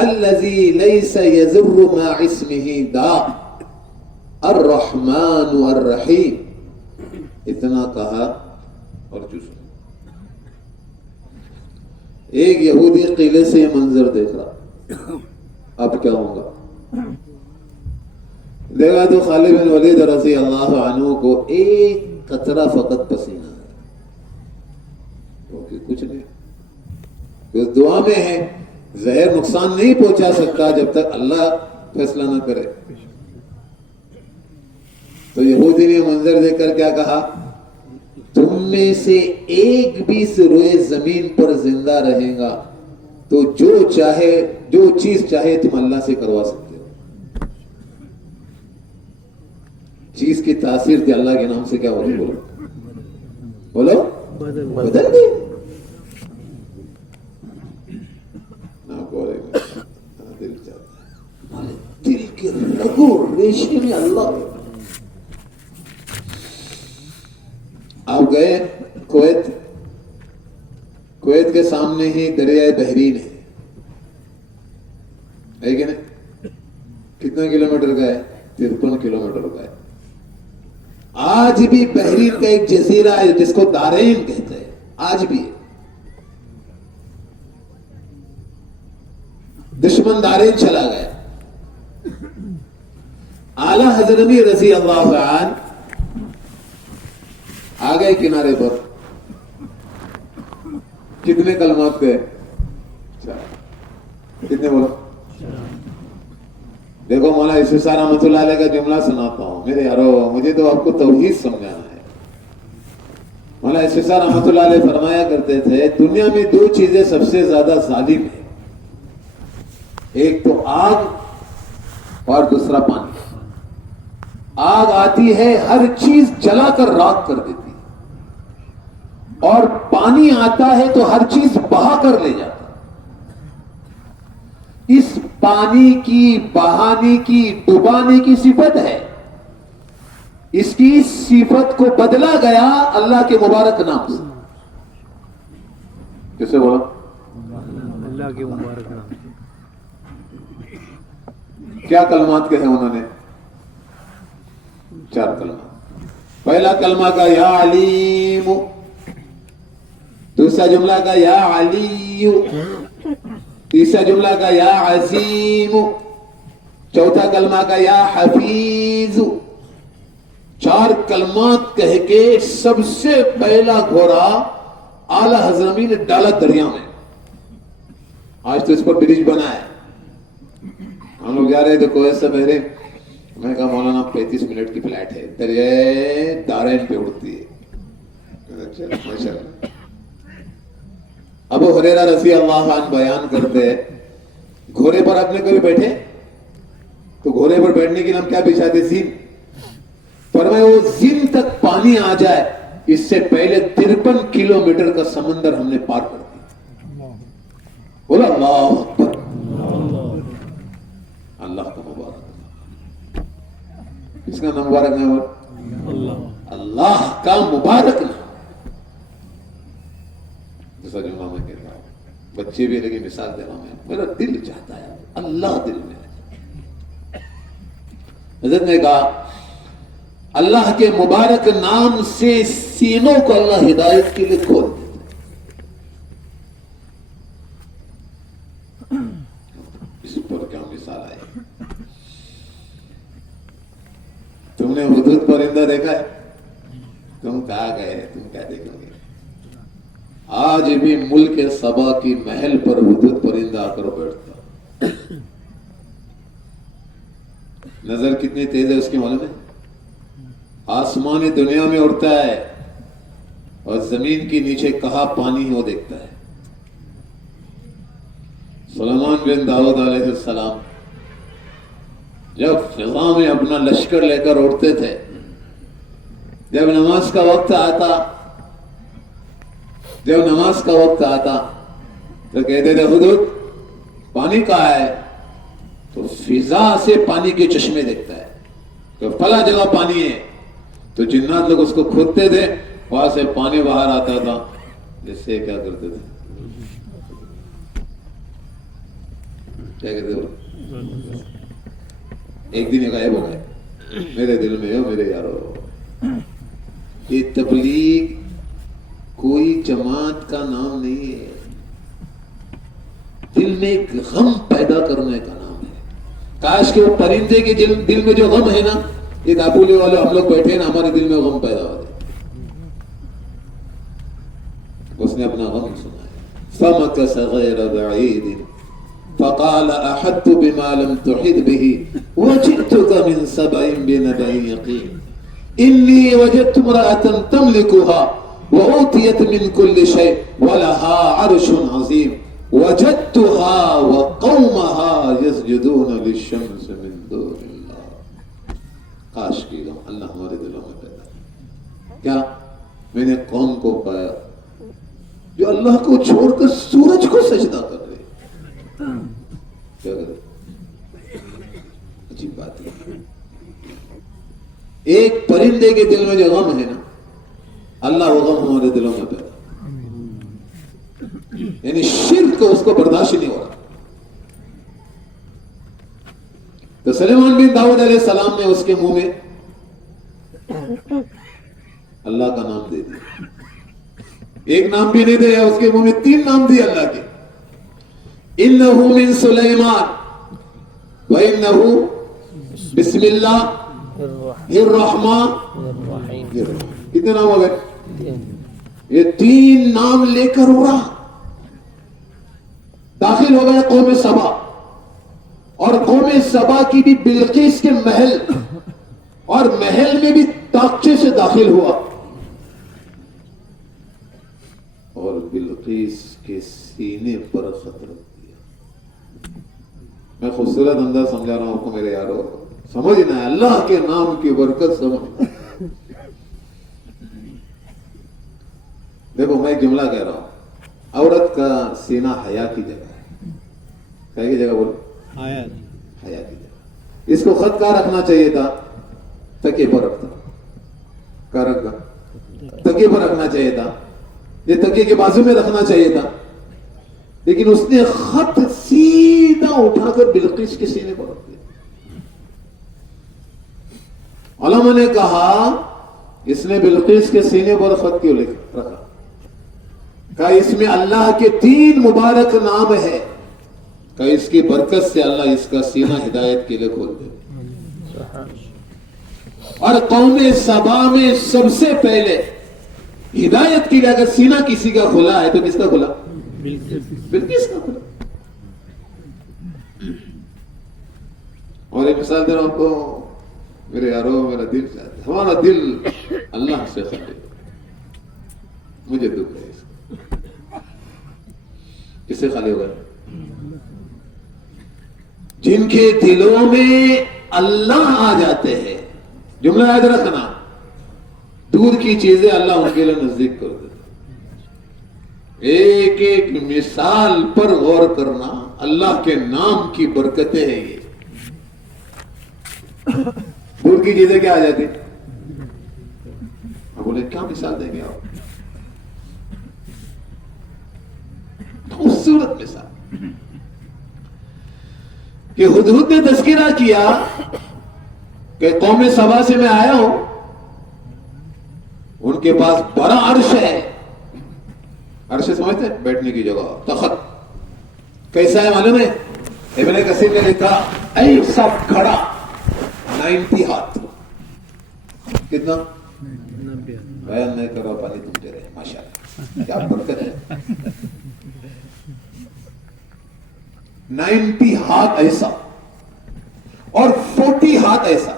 الذي ليس يزر مع اسمه داء الرحمن الرحيم. اتنا کہا اور چوسا. ایک یہودی قلعے سے یہ منظر دیکھ رہا اب کیا ہوگا. دیکھا تو خالد بن ولید رضی اللہ عنہ کو ایک قطرہ فقط پسینہ ہے, کچھ نہیں. اس دعا میں ہے زہر نقصان نہیں پہنچا سکتا جب تک اللہ فیصلہ نہ کرے. تو یہودی نے منظر دیکھ کر کیا کہا, تم میں سے ایک بھی روئے زمین پر زندہ رہے گا تو جو چیز چاہے تم اللہ سے کروا سکتے ہو. چیز کی تاثیر تھی اللہ کے نام سے کیا ہوگی؟ بولو بدل دی. دل کے رگو ریشے میں اللہ. آپ گئے کویت کے سامنے ہی دریائے بحرین ہے کہ نہیں؟ کتنا کلومیٹر کا ہے؟ 53 کلومیٹر کا ہے. آج بھی بحرین کا ایک جزیرہ ہے جس کو دارین کہتے ہیں, آج بھی ہے. دشمن دارین چلا گیا. اعلی حضرت رضی اللہ عنہ آ گئے کنارے پر. کتنے کلمات گئے؟ کتنے بولو؟ دیکھو مولا اسحاق رحمۃ اللہ علیہ کا جملہ سناتا ہوں میرے یارو, مجھے تو آپ کو توحید سمجھانا ہے. مولا اسحاق رحمۃ اللہ علیہ فرمایا کرتے تھے دنیا میں دو چیزیں سب سے زیادہ ظالم ہیں, ایک تو آگ اور دوسرا پانی. آگ آتی ہے ہر چیز جلا کر راکھ کر دیتی ہے, اور پانی آتا ہے تو ہر چیز بہا کر لے جاتا. اس پانی کی بہانے کی ڈبانے کی صفت ہے. اس کی صفت کو بدلا گیا اللہ کے مبارک نام سے. کیسے بولا؟ اللہ کے مبارک نام سے. کیا کلمات کہے انہوں نے؟ 4 کلمات. پہلا کلمہ کا یا علیم, دوسرا جملہ کا یا علی, تیسرا جملہ کا یا عظیم, چوتھا کلمہ کا یا حفیظ, 4 کلمات کہہ کے سب سے پہلا گھوڑا اعلی حضرمی نے ڈالا دریا میں. آج تو اس پر برج بنا ہے. ہم لوگ جا رہے تھے کویت سے بحرے. میں نے کہا مولانا 35 منٹ کی فلائٹ ہے, دریائے دارین پہ اڑتی ہے. ابو ہریرہ رضی اللہ عنہ بیان کرتے ہیں, گھوڑے پر آپ نے کبھی بیٹھے تو گھوڑے پر بیٹھنے کے لیے ہم کیا بچھاتے؟ زین. فرمایا وہ زین تک پانی آ جائے اس سے پہلے 53 کلومیٹر کا سمندر ہم نے پار کر دیا. بولا اللہ اکبر. اللہ کا مبارک. اس کا نام مبارک نام ہے اللہ کا مبارک نام. جیسا جو میں کہتا ہوں, بچے بھی لیکن مثال دے رہا ہوں, میرا دل چاہتا ہے اللہ دل میں. حضرت نے کہا اللہ کے مبارک نام سے سینوں کو اللہ ہدایت کے لیے کھول دیتا. اس پر کیا مثال آئی؟ تم نے ہدہد پرندہ دیکھا ہے؟ تم کہاں گئے؟ تم کیا دیکھو گے؟ آج بھی ملک سبا کی محل پر ہدہد پرندہ آ کر بیٹھتا. نظر کتنی تیز ہے اس کی معلوم ہے؟ آسمانی دنیا میں اڑتا ہے اور زمین کے نیچے کہاں پانی ہے وہ دیکھتا ہے. سلیمان بن داؤد علیہ السلام جب فضا میں اپنا لشکر لے کر اڑتے تھے, جب نماز کا وقت آتا تو کہتے تھے ہدہد پانی کہاں ہے؟ تو فضا سے پانی کے چشمے دیکھتا ہے تو فلاں جگہ پانی ہے. تو جنات لوگ اس کو کھودتے تھے, وہاں سے پانی باہر آتا تھا. جس سے کیا کرتے تھے؟ کیا کہتے تھے؟ ایک دن غائب ہو گئے. میرے دل میں ہو میرے یارو, یہ تبلیغ کوئی جماعت کا نام نہیں ہے, دل میں ایک غم پیدا کرنے کا نام ہے. کاش کہ وہ پرندے کے دل میں جو غم ہے نا, یہ داپولے والے ہم لوگ بیٹھے نا, ہمارے دل میں غم پیدا ہو جائے. اس نے اپنا غم سنایا. فَمَكَثَ غَيْرَ بَعِيدٍ فَقَالَ أَحَطْتُ بِمَا لَمْ تُحِطْ بِهِ وَجِئْتُكَ مِنْ سَبْعٍ بِنَبَإٍ يَقِينٍ إِنِّي وَجَدتُّ امْرَأَةً تَمْلِكُهَا وَأُوتِيَتْ مِنْ كُلِّ شَيْءٍ وَلَهَا عَرْشٌ عَظِيمٌ وَجَدتُّهَا وَقَوْمَهَا يَسْجُدُونَ لِلشَّمْسِ مِنْ دُونِ اللَّهِ. کاش کی غم اللہ ہمارے دلوں میں پیدا ہے. کیا میں نے قوم کو پایا جو اللہ کو چھوڑ کر سورج کو سجدہ کر رہے. کیا کرے؟ عجیب بات ہے. ایک پرندے کے دل میں جو غم ہے نا, اللہ وہ غم ہمارے دلوں میں پیدا, یعنی شرک اس کو برداشت نہیں ہو رہا. تو سلیمان بن داؤد علیہ السلام نے اس کے منہ میں اللہ کا نام دے دیا. ایک نام بھی نہیں دیا, اس کے منہ میں 3 نام دیے اللہ کے. انہو من سلیمان وانہو بسم اللہ الرحمن الرحیم. کتنے نام ہو گئے؟ یہ 3 نام لے کر اڑا, داخل ہو گئے قوم سبا. اور قوم سبا کی بھی بلقیس کے محل, اور محل میں بھی تاقچے سے داخل ہوا, اور بلقیس کے سینے پر خط رکھ دیا. میں خوبصورت انداز سمجھا رہا ہوں آپ کو میرے یارو, سمجھنا ہے اللہ کے نام کی برکت سمجھنا. دیکھو میں ایک جملہ کہہ رہا ہوں, عورت کا سینہ حیا کی جگہ ہے. کیا کی جگہ بولو؟ حیا کی جگہ. اس کو خط کہاں رکھنا چاہیے تھا؟ تکیے پر رکھتا. کہاں رکھا؟ تکیے پر رکھنا چاہیے تھا, یہ تکیے کے بازو میں رکھنا چاہیے تھا. لیکن اس نے خط سیدھا اٹھا کر بلقیس کے سینے پر رکھ دیا. علماء نے کہا اس نے بلقیس کے سینے پر خط کیوں رکھا؟ کہا اس میں اللہ کے 3 مبارک نام ہے, کہ اس کی برکت سے اللہ اس کا سینہ ہدایت کے لیے کھول دے. اور قوم سبا میں سب سے پہلے ہدایت کے لیے اگر سینہ کسی کا کھلا ہے تو کس کا کھلا؟ بلقیس کا کھلا. اور ایک مثال دے رہا ہوں آپ کو میرے یارو، میرا دل چاہتا ہے، ہمارا دل اللہ سے خالی، مجھے دکھ ہے اس کا. کس سے خالی ہوگا؟ جن کے دلوں میں اللہ آ جاتے ہیں. جملہ یاد رکھنا، دور کی چیزیں اللہ ان کے لیے نزدیک کر دیتے. ایک ایک مثال پر غور کرنا، اللہ کے نام کی برکتیں ہیں. یہ دور کی چیزیں کیا آ جاتی؟ آپ بولے کیا مثال دیں گے آپ؟ خوبصورت مثال کہ ہدہد نے تذکرہ کیا کہ قوم سبا سے میں آیا ہوں، ان کے پاس بڑا عرش ہے. عرش سمجھتے ہیں؟ بیٹھنے کی جگہ، تخت. کیسا ہے معلوم ہے؟ ابن کثیر نے لکھا ایسا کھڑا 90 ہاتھ. کتنا؟ بیان نہیں کر رہا، پانی تمتے رہے. ماشاءاللہ کیا برکت ہے. 90 ہاتھ ایسا اور 40 ہاتھ ایسا.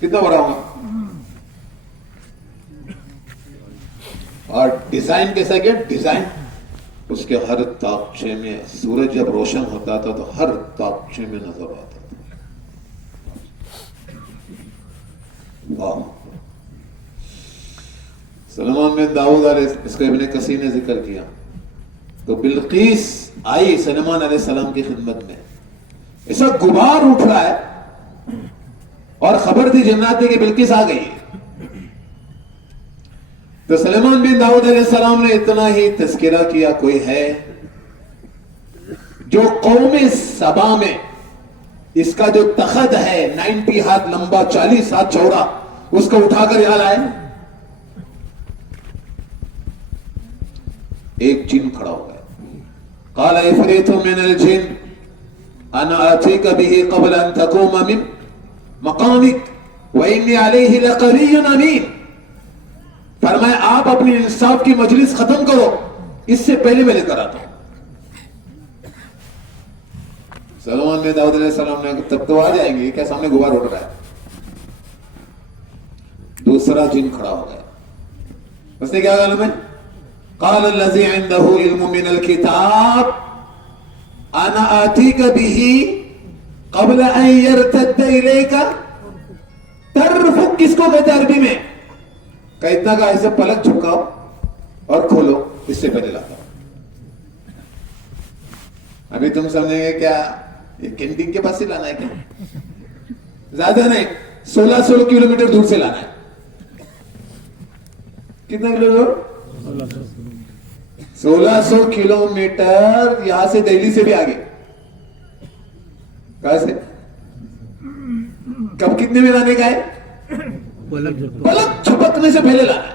کتنا بڑا ہوگا؟ اور ڈیزائن کیسا کیا؟ ڈیزائن اس کے ہر تاقچے میں سورج جب روشن ہوتا تھا تو ہر تاقچے میں نظر آتا تھا. واہ. سلیمان بن داؤد علیہ، اس کا ابن کثیر نے ذکر کیا. تو بلقیس آئی سلیمان علیہ السلام کی خدمت میں، ایسا غبار اٹھ رہا ہے اور خبر تھی جنات کی بلقیس آ گئی. تو سلیمان بن داؤد علیہ السلام نے اتنا ہی تذکرہ کیا، کوئی ہے جو قوم سبا میں اس کا جو تخت ہے 90 ہاتھ لمبا 40 ہاتھ چوڑا، اس کو اٹھا کر یہاں لائے. ایک جن کھڑا ہو گیا. قال عفریت من الجن انا آتیک به قبل ان تقوم من مقامک وانی علیہ لقوی امین. فرمایا آپ اپنی انصاف کی مجلس ختم کرو، اس سے پہلے میں لے کر آتا ہوں. سلیمان بن داؤد علیہ السلام نے تب تو آ جائیں گے، کیا سامنے غبار اٹھ رہا ہے. دوسرا جن کھڑا ہو گیا. اس نے کیا کہا میں؟ قال الذي عنده علم من الكتاب انا آتيك به قبل ان يرتد اليك طرفك. کس کو کہتے عربی میں؟ کہ اتنا کا ایسے پلک جھکاؤ اور کھولو، اس سے پہلے لاتا ہوں. ابھی تم سمجھیں گے کیا یہ کینٹین کے پاس سے لانا ہے؟ کیا زیادہ نہیں، 1600 کلومیٹر دور سے لانا ہے. کتنا کلو دور؟ 1600 کلومیٹر یہاں سے دہلی سے بھی آگے. کہاں سے؟ کب کتنے میں لانے کا ہے؟ پلک جھپکنے سے پہلے لانا ہے.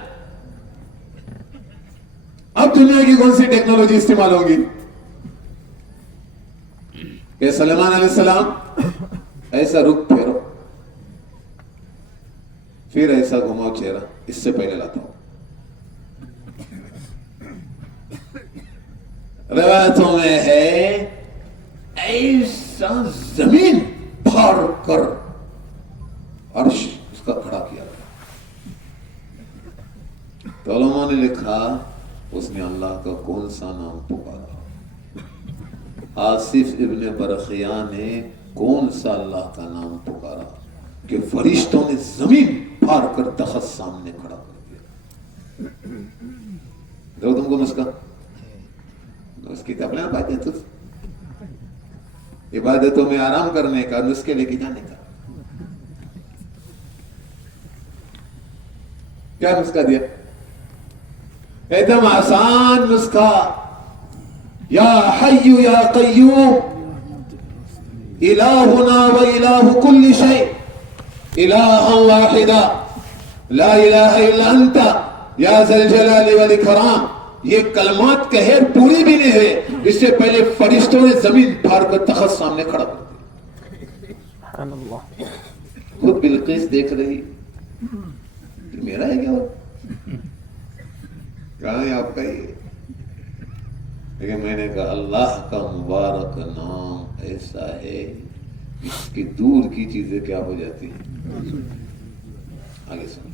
اب دنیا کی کون سی ٹیکنالوجی استعمال ہوگی کہ سلیمان علیہ السلام ایسا رخ پھیرو، پھر ایسا گھماؤ چہرہ، اس سے پہلے لاتا ہوں. روایتوں میں ہے ایسا زمین پھاڑ کر عرش اس کا کھڑا کیا گیا. تو علماء نے لکھا اس نے اللہ کا کون سا نام پکارا. آصف ابن برخیہ نے کون سا اللہ کا نام پکارا کہ فرشتوں نے زمین پھاڑ کر تخت سامنے کھڑا کر دیا. دو تم کو نسخہ اس کی اپنے عبادتوں میں آرام کرنے کا، نسخے لے کے جانے کا. کیا نسخہ دیا؟ ایک دم آسان نسخہ. یا حی یا قیوم الہنا و الہ کل شیء الہا واحدا لا الہ الا انت یا ذا الجلال والاکرام. یہ کلمات کہے پوری بھی نہیں ہوئے اس سے پہلے فرشتوں نے زمین پھاڑ کر تخت سامنے کھڑا کر دیا. خود بلقیس دیکھ رہی میرا ہے کیا وہ کہاں ہے آپ کا یہ؟ لیکن میں نے کہا اللہ کا مبارک نام ایسا ہے اس کی دور کی چیزیں کیا ہو جاتی ہیں. آگے سن.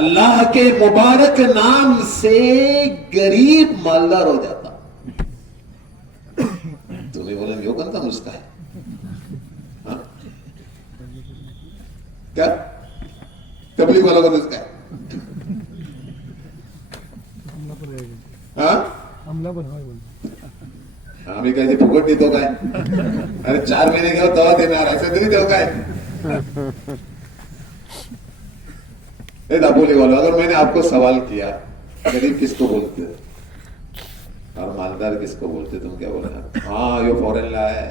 اللہ کے مبارک نام سے غریب مالدار ہو جاتا. تمہیں بولیں گے وہ کون سا نسخہ ہے؟ کیا تبلیغ والا کا نسخہ ہے؟ ہمیں کہتے پھوکٹ نہیں تو کا ہے. ارے 4 مہینے کے دوا دینا رہا سے نہیں تو کا ہے. دابولی والوں اگر میں نے آپ کو سوال کیا غریب کس کو بولتے اور مالدار کس کو بولتے تم کیا بولے؟ ہاں یہ فورن لا ہے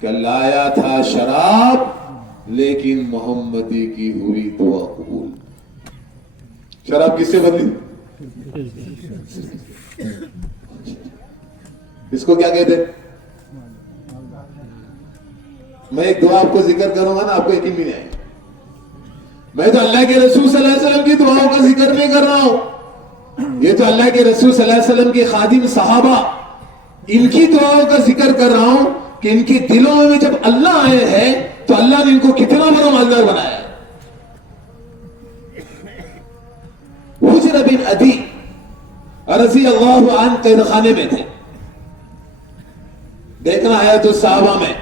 کہ لایا تھا شراب لیکن محمدی کی ہوئی دعا قبول. شراب کس سے بدلی؟ اس کو کیا کہتے ہیں؟ میں ایک دعا آپ کو ذکر کروں گا نا، آپ کو یقین بھی نہیں آئے گا. میں تو اللہ کے رسول صلی اللہ علیہ وسلم کی دعاؤں کا ذکر نہیں کر رہا ہوں، یہ تو اللہ کے رسول صلی اللہ علیہ وسلم کے خادم صحابہ، ان کی دعاؤں کا ذکر کر رہا ہوں کہ ان کے دلوں میں جب اللہ آئے ہیں تو اللہ نے ان کو کتنا بڑا مالدار بنایا ہے. حجر بن عدی رضی اللہ عنہ قید خانے میں تھے. دیکھنا ہے تو صحابہ میں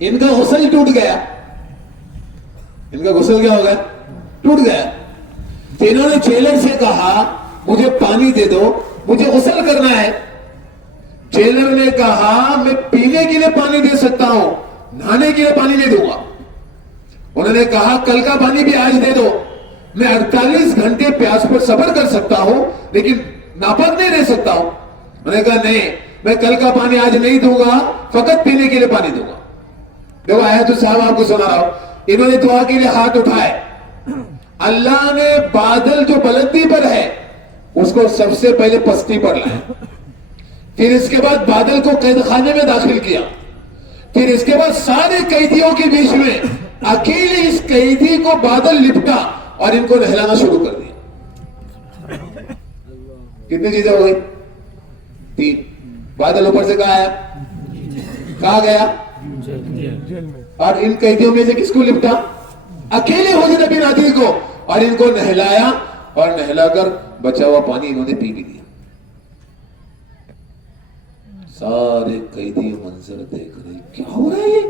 ان کا غسل ٹوٹ گیا. ان کا غسل کیا ہو گیا؟ ٹوٹ گیا. تو انہوں نے جیلر سے کہا مجھے پانی دے دو، مجھے غسل کرنا ہے. جیلر نے کہا میں پینے کے لیے پانی دے سکتا ہوں، نہانے کے لیے پانی نہیں دوں گا. انہوں نے کہا کل کا پانی بھی آج دے دو، میں 48 گھنٹے پیاس پر صبر کر سکتا ہوں لیکن ناپاک نہیں رہ سکتا ہوں. انہوں نے کہا نہیں، میں کل کا پانی آج نہیں دوں گا، فقط پینے کے لیے پانی دوں گا. دیکھو آیا تو صاحب آپ کو سنا رہا ہوں. انہوں نے دعا کے لیے ہاتھ اٹھائے. اللہ نے بادل جو بلندی پر ہے اس کو سب سے پہلے پستی پر لائے، پھر اس کے بعد بادل کو قید خانے میں داخل کیا، پھر اس کے بعد سارے قیدیوں کے بیچ میں اکیلے اس قیدی کو بادل لپٹا اور ان کو نہلانا شروع کر دیا. کتنی چیزیں ہو گئی؟ 3. بادل اوپر سے کہاں آیا؟ کہاں گیا؟ اور ان قیدیوں میں سے کس کو لپٹا؟ اکیلے حجر بن عدی کو، اور ان کو نہلایا اور نہلا کر بچا ہوا پانی انہوں نے پی بھی دیا. سارے قیدی منظر دیکھ رہے کیا ہو رہا ہے یہ؟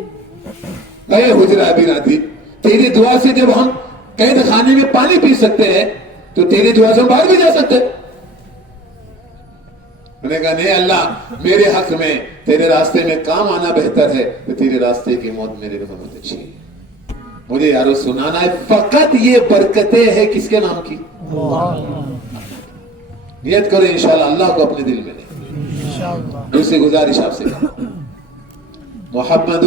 اے حجر بن عدی، تیری دعا سے جب ہم قید خانے میں پانی پی سکتے ہیں تو تیری دعا سے ہم باہر بھی جا سکتے ہیں. میں نے کہا نہیں اللہ، میرے حق میں تیرے راستے میں کام آنا بہتر ہے، تو تیرے راستے کی موت میرے لیے بہت اچھی ہے. مجھے یارو سنانا ہے، فقط یہ برکتیں ہے کس کے نام کی؟ نیت کرو انشاءاللہ اللہ کو اپنے دل میں لے. دوسری گزارش آپ سے محمد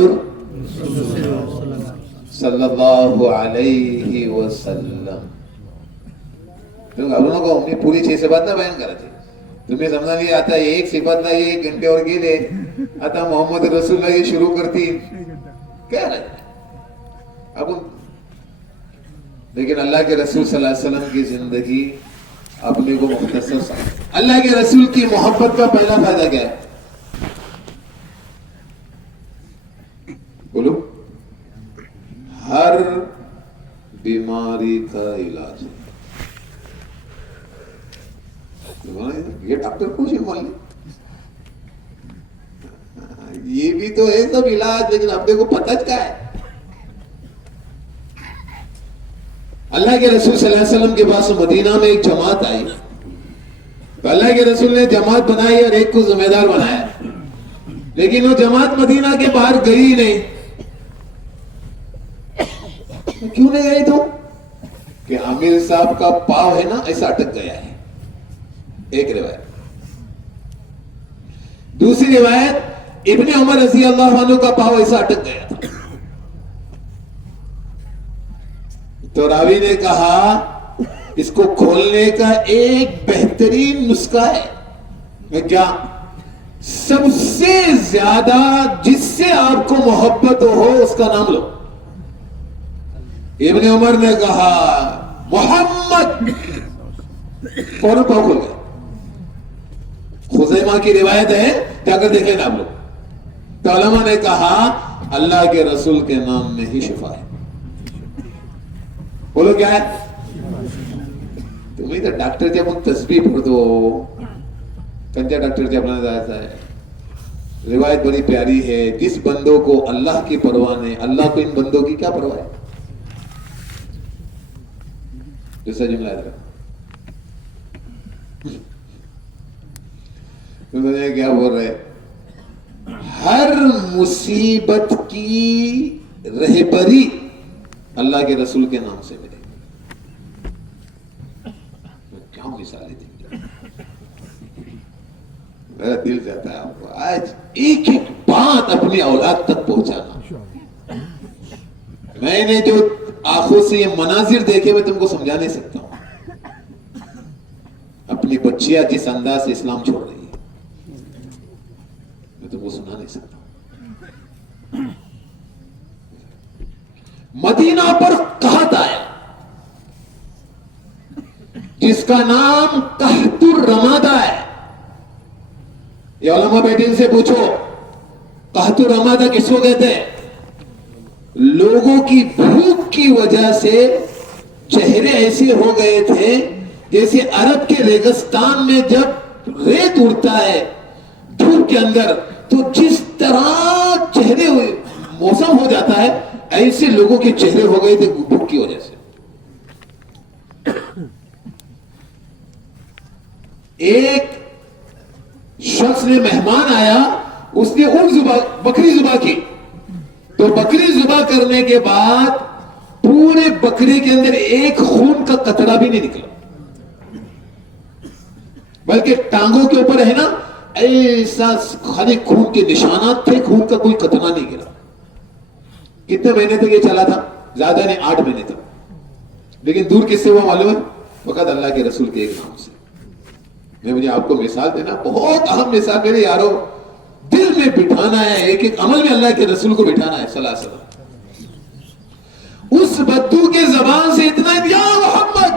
صلی اللہ علیہ وسلم. آپ کو اپنی پوری 6 صفات نہ بیان کرا تھے. تمہیں سمجھا نہیں آتا ایک صفت نہ یہ 1 گھنٹے اور گیلے آتا محمد رسول اللہ یہ شروع کرتی کیا رہے اب. لیکن اللہ کے رسول صلی اللہ علیہ وسلم کی زندگی اپنے کو مختصر سمجھ. اللہ کے رسول کی محبت کا پہلا فائدہ کیا ہے؟ بولو. ہر بیماری کا علاج ہے. یہ ڈاکٹر پوچھے مان یہ بھی تو ہے سب علاج، لیکن اپنے کو پتہ کیا ہے؟ اللہ کے رسول صلی اللہ علیہ وسلم کے پاس مدینہ میں ایک جماعت آئی تو اللہ کے رسول نے جماعت بنائی اور ایک کو ذمہ دار بنایا، لیکن وہ جماعت مدینہ کے باہر گئی نہیں. کیوں نہیں گئی؟ تو کہ عامر صاحب کا پاؤں ہے نا ایسا اٹک گیا ہے. ایک روایت. دوسری روایت ابن عمر رضی اللہ عنہ کا پاؤں ایسا اٹک گیا تھا. تو راوی نے کہا اس کو کھولنے کا ایک بہترین نسخہ ہے. کیا؟ سب سے زیادہ جس سے آپ کو محبت ہو اس کا نام لو. ابن عمر نے کہا محمد، فوراً پاؤں کھول گیا. خزیمہ کی روایت ہے، جا کر دیکھیں آپ لوگ. تو علماء نے کہا اللہ کے رسول کے نام میں ہی شفا ہے. بولو کیا ہے؟ تمہیں تو ڈاکٹر جب ہم تسبیح پڑھ دو کنچا ڈاکٹر جب اپنا جاتا ہے. روایت بڑی پیاری ہے. جس بندوں کو اللہ کی پرواہ نہیں، اللہ کو ان بندوں کی کیا پرواہ ہے؟ دوسرا جملہ ہے کیا بول رہے؟ ہر مصیبت کی رہبری اللہ کے رسول کے نام سے ملے. کیا مثالیں دیں گے؟ میرا دل جاتا ہے آپ کو آج ایک ایک بات اپنی اولاد تک پہنچانا. میں نے جو آنکھوں سے یہ مناظر دیکھے میں تم کو سمجھا نہیں سکتا ہوں. اپنی بچیاں جس انداز سے اسلام چھوڑ رہی ہے میں تم کو سنا نہیں سکتا. مدینہ پر قحط آیا جس کا نام قحط الرمادہ ہے. یہ علماء بیٹے ان سے پوچھو قحط الرمادہ کس کو کہتے ہیں؟ لوگوں کی بھوک کی وجہ سے چہرے ایسے ہو گئے تھے جیسے عرب کے ریگستان میں جب ریت اڑتا ہے دھوپ کے اندر تو جس طرح چہرے موسم ہو جاتا ہے ایسے لوگوں کے چہرے ہو گئے تھے بھوک کی وجہ سے. ایک شخص نے مہمان آیا, اس نے بکری ذبح کی تو بکری ذبح کرنے کے بعد پورے بکری کے اندر ایک خون کا قطرہ بھی نہیں نکلا, بلکہ ٹانگوں کے اوپر ہے نا ایسا خالی خون کے نشانات تھے, خون کا کوئی قطرہ نہیں گرا. کتنے مہینے تک یہ چلا تھا؟ زیادہ نہیں, 8 مہینے تک. لیکن دور کس سے ہوا معلوم ہے؟ فقط اللہ کے رسول کے ایک نام سے. میں مجھے آپ کو مثال دینا, بہت اہم مثال میرے یارو, دل میں بٹھانا ہے, ایک ایک عمل میں اللہ کے رسول کو بٹھانا ہے صلی اللہ علیہ وسلم. اس بدو کے زبان سے اتنا یا محمد,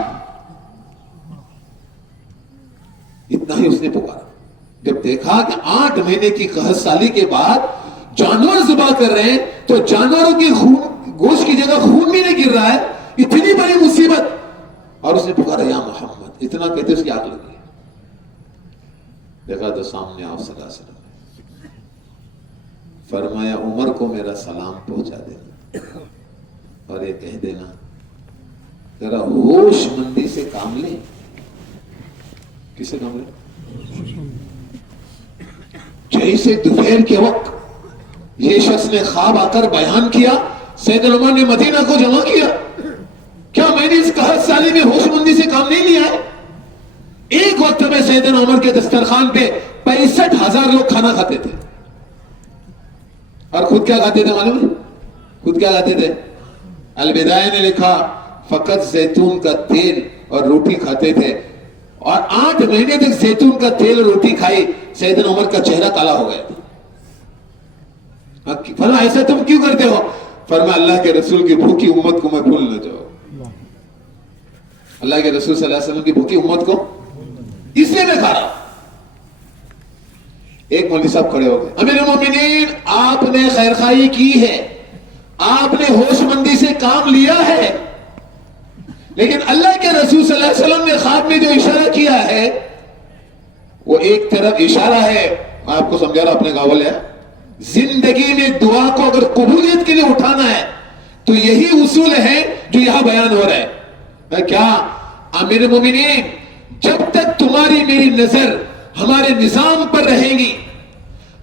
اتنا ہی اس نے پکارا. جب دیکھا کہ 8 مہینے کی قحط سالی کے بعد جانور ذبح کر رہے ہیں تو جانوروں کے گوشت کی جگہ خون بھی نہیں گر رہا ہے, اتنی بڑی مصیبت, اور اس نے پکارا یا محمد. اتنا کہتے اس کی آگ لگی. دیکھا تو سامنے آپ صلی اللہ علیہ وسلم فرمایا عمر کو میرا سلام پہنچا دینا اور یہ کہہ دینا ذرا ہوش مندی سے کام لے. کسے کام لے؟ جیسے دوپہر کے وقت یہ شخص نے خواب آ کر بیان کیا, سیدنا عمر نے مدینہ کو جمع کیا. کیا میں نے اس قحط سالی میں ہوش مندی سے کام نہیں لیا ہے؟ ایک وقت میں سیدنا عمر کے دسترخوان پہ 65,000 لوگ کھانا کھاتے تھے, اور خود کیا کھاتے تھے معلوم ہے؟ خود کیا کھاتے تھے؟ البدایہ نے لکھا فقط زیتون کا تیل اور روٹی کھاتے تھے, اور 8 مہینے تک زیتون کا تیل اور روٹی کھائی. سیدنا عمر کا چہرہ کالا ہو گیا تھا. فرمایا ایسا تم کیوں کرتے ہو؟ فرمایا اللہ کے رسول کی بھوکی امت کو میں بھول نہ جاؤ. اللہ کے رسول صلی اللہ علیہ وسلم کی بھوکی امت کو اس لیے میں کھا رہا. ایک مولوی صاحب کھڑے ہو گئے, امیر المومنین آپ نے خیرخواہی کی ہے, آپ نے ہوش مندی سے کام لیا ہے, لیکن اللہ کے رسول صلی اللہ علیہ وسلم نے خواب میں جو اشارہ کیا ہے وہ ایک طرف اشارہ ہے, میں آپ کو سمجھا رہا اپنے گاول ہے, زندگی میں دعا کو اگر قبولیت کے لیے اٹھانا ہے تو یہی اصول ہے جو یہاں بیان ہو رہا ہے. کیا امیر المومنین جب تک تمہاری میری نظر ہمارے نظام پر رہے گی,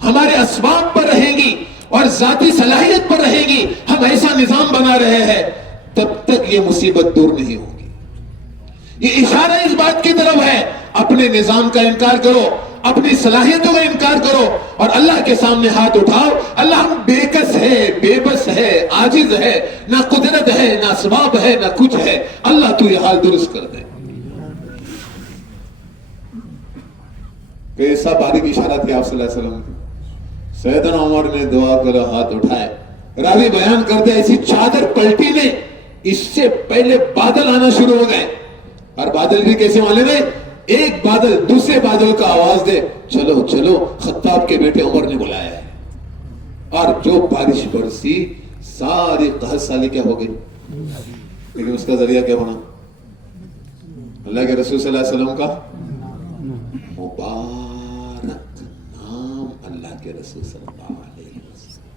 ہمارے اسباب پر رہے گی اور ذاتی صلاحیت پر رہے گی, ہم ایسا نظام بنا رہے ہیں, تب تک یہ مصیبت دور نہیں ہوگی. یہ اشارہ اس بات کی طرف ہے اپنے نظام کا انکار کرو, اپنی صلاحیتوں کا انکار کرو اور اللہ کے سامنے ہاتھ اٹھاؤ. اللہ ہم بے کس ہے, بے بس ہے, عاجز ہے, نہ قدرت ہے, نہ اسباب ہے, نہ کچھ ہے. اللہ تو یہ حال درست کر دے. کیسا باریک اشارہ تھی آپ صلی اللہ علیہ وسلم کی. سیدنا عمر نے دعا کر ہاتھ اٹھائے. راوی بیان کرتے ایسی چادر پلٹی نے, اس سے پہلے بادل آنا شروع ہو گئے, اور بادل بھی کیسے والے میں ایک بادل دوسرے بادل کا آواز دے چلو چلو خطاب کے بیٹے عمر نے بلایا ہے. اور جو بارش برسی ساری قحط سالی کیا ہو گئی, لیکن اس کا ذریعہ کیا بنا؟ اللہ کے رسول صلی اللہ علیہ وسلم کا مبارک نام, اللہ کے رسول صلی اللہ علیہ وسلم.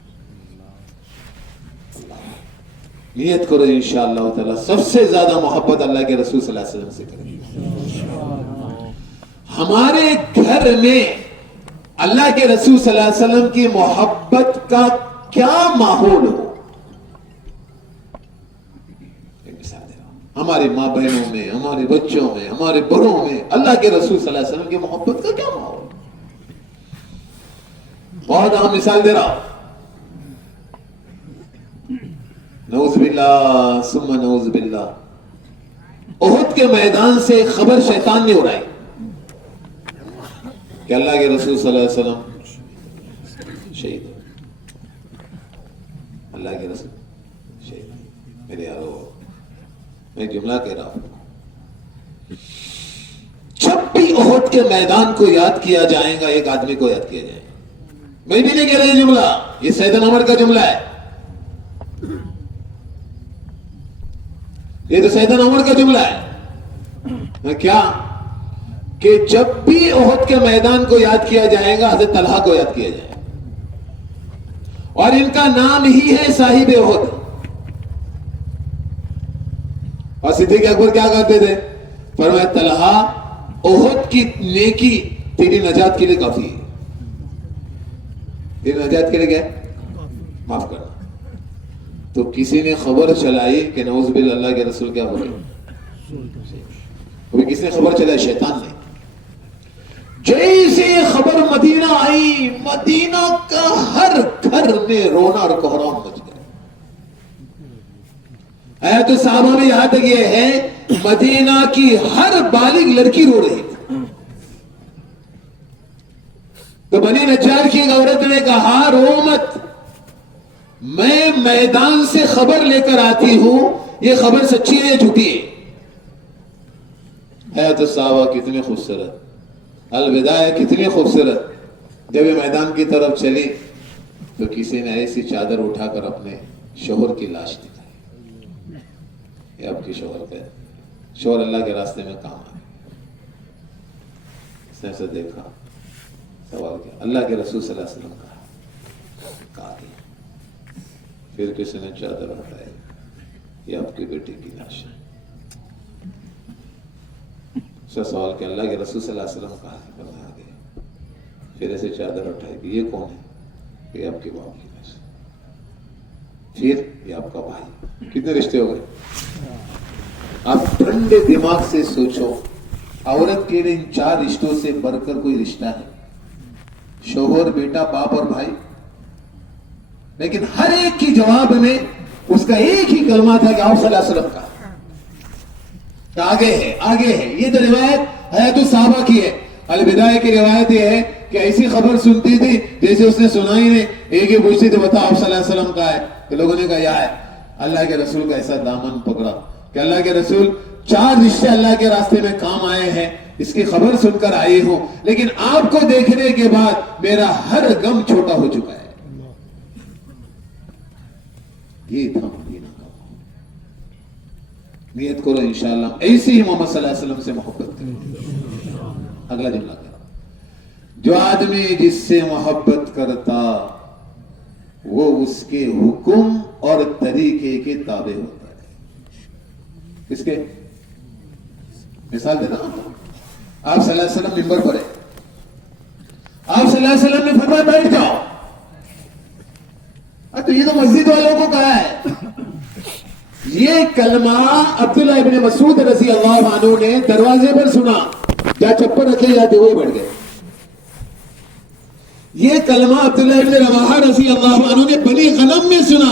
نیت کرو انشاءاللہ تعالی سب سے زیادہ محبت اللہ کے رسول صلی اللہ علیہ وسلم سے کریں. ہمارے گھر میں اللہ کے رسول صلی اللہ علیہ وسلم کی محبت کا کیا ماحول ہو. ہماری ماں بہنوں میں, ہمارے بچوں میں, ہمارے بڑوں میں اللہ کے رسول صلی اللہ علیہ وسلم کی محبت کا کیا ماحول. بہت اہم مثال دے رہا ہوں. نعوذ باللہ ثم نعوذ باللہ. احد کے میدان سے خبر شیطان نے اڑائی کہ اللہ کے رسول صلی اللہ علیہ وسلم شہید ہو. اللہ کے رسول شہید. میرے یارو میں جملہ کہہ رہا ہوں, جب بھی احد کے میدان کو یاد کیا جائے گا ایک آدمی کو یاد کیا جائے گا. میں بھی نہیں کہہ رہا یہ جملہ, یہ سیدنا عمر کا جملہ ہے. یہ تو سیدنا عمر کا جملہ ہے. کیا کہ جب بھی احد کے میدان کو یاد کیا جائے گا حضرت طلحہ کو یاد کیا جائے گا, اور ان کا نام ہی ہے صاحب احد. اور صدیق اکبر کیا کرتے تھے؟ فرمایا طلحہ احد کی نیکی تیری نجات کے لیے کافی ہے. تیری نجات کے لیے کیا ہے؟ معاف کرنا. تو کسی نے خبر چلائی کہ نعوذ باللہ اللہ کے رسول کیا ہو گئے. ابھی کس نے خبر چلائی؟ شیطان نے. جیسے خبر مدینہ آئی, مدینہ کا ہر گھر میں رونا اور کوہرام مچ گیا. تو صحابہ میں یہاں تک یہ ہے مدینہ کی ہر بالغ لڑکی رو رہی تھی. تو بنی نجار کی ایک عورت نے کہا رو مت, میں میدان سے خبر لے کر آتی ہوں, یہ خبر سچی ہے یا جھوٹی ہے. تو صحابہ کتنے خوبصورت, الوداع کتنی خوبصورت. جب یہ میدان کی طرف چلی تو کسی نے ایسی چادر اٹھا کر اپنے شوہر کی لاش دکھائی. یہ آپ کی شوہر کا ہے, شوہر اللہ کے راستے میں کام آئے. اس نے ایسے دیکھا, سوال کیا, اللہ کے رسول صلی اللہ علیہ وسلم کہا دیا. پھر کسی نے چادر اٹھائی, یہ آپ کی بیٹی کی لاش ہے. اس کا سوال کیا, اللہ کے رسول صلی اللہ علیہ وسلم کہا بتا دیا. پھر ایسے چادر اٹھائی کہ یہ کون ہے؟ یہ آپ کے باپ کی لاش ہے. پھر یہ آپ کا بھائی. کتنے رشتے ہو گئے؟ آپ ٹھنڈے دماغ سے سوچو, عورت کے لیے ان 4 رشتوں سے بڑھ کر کوئی رشتہ ہے؟ شوہر, بیٹا, باپ اور بھائی. لیکن ہر ایک کی جواب میں اس کا ایک ہی کلمہ تھا کہ آپ صلی اللہ علیہ وسلم کا آگے ہے, آگے ہے. یہ تو روایت حیات الصحابہ کی ہے. الوداع کی روایت یہ ہے کہ ایسی خبر سنتی تھی جیسے اس نے سنائی نہیں. ایک ہی پوچھتی تھی بتا آپ صلی اللہ علیہ وسلم کا ہے, تو لوگوں نے کہا یا ہے. اللہ کے رسول کا ایسا دامن پکڑا کہ اللہ کے رسول 4 رشتے اللہ کے راستے میں کام آئے ہیں, اس کی خبر سن کر آئی ہوں, لیکن آپ کو دیکھنے کے بعد میرا ہر غم چھوٹا ہو چکا ہے. یہ تھا مدینہ کا. نیت کرو انشاءاللہ ایسے ہی محمد صلی اللہ علیہ وسلم سے محبت کرو. اگلا جملہ کرو, جو آدمی جس سے محبت کرتا وہ اس کے حکم اور طریقے کے تابع ہوتا ہے. کس کے؟ مثال دینا, آپ صلی اللہ علیہ وسلم منبر پر ہے, آپ صلی اللہ علیہ وسلم نے فرمایا بیٹھ جاؤ. تو یہ تو مسجد والوں کو کہا ہے. یہ کلمہ عبداللہ ابن مسعود رضی اللہ عنہ نے دروازے پر سنا, جہاں چپل رکھے جاتے وہی بیٹھ گئے. یہ کلمہ عبداللہ ابن رواحہ رضی اللہ عنہ نے بنی غنم میں سنا,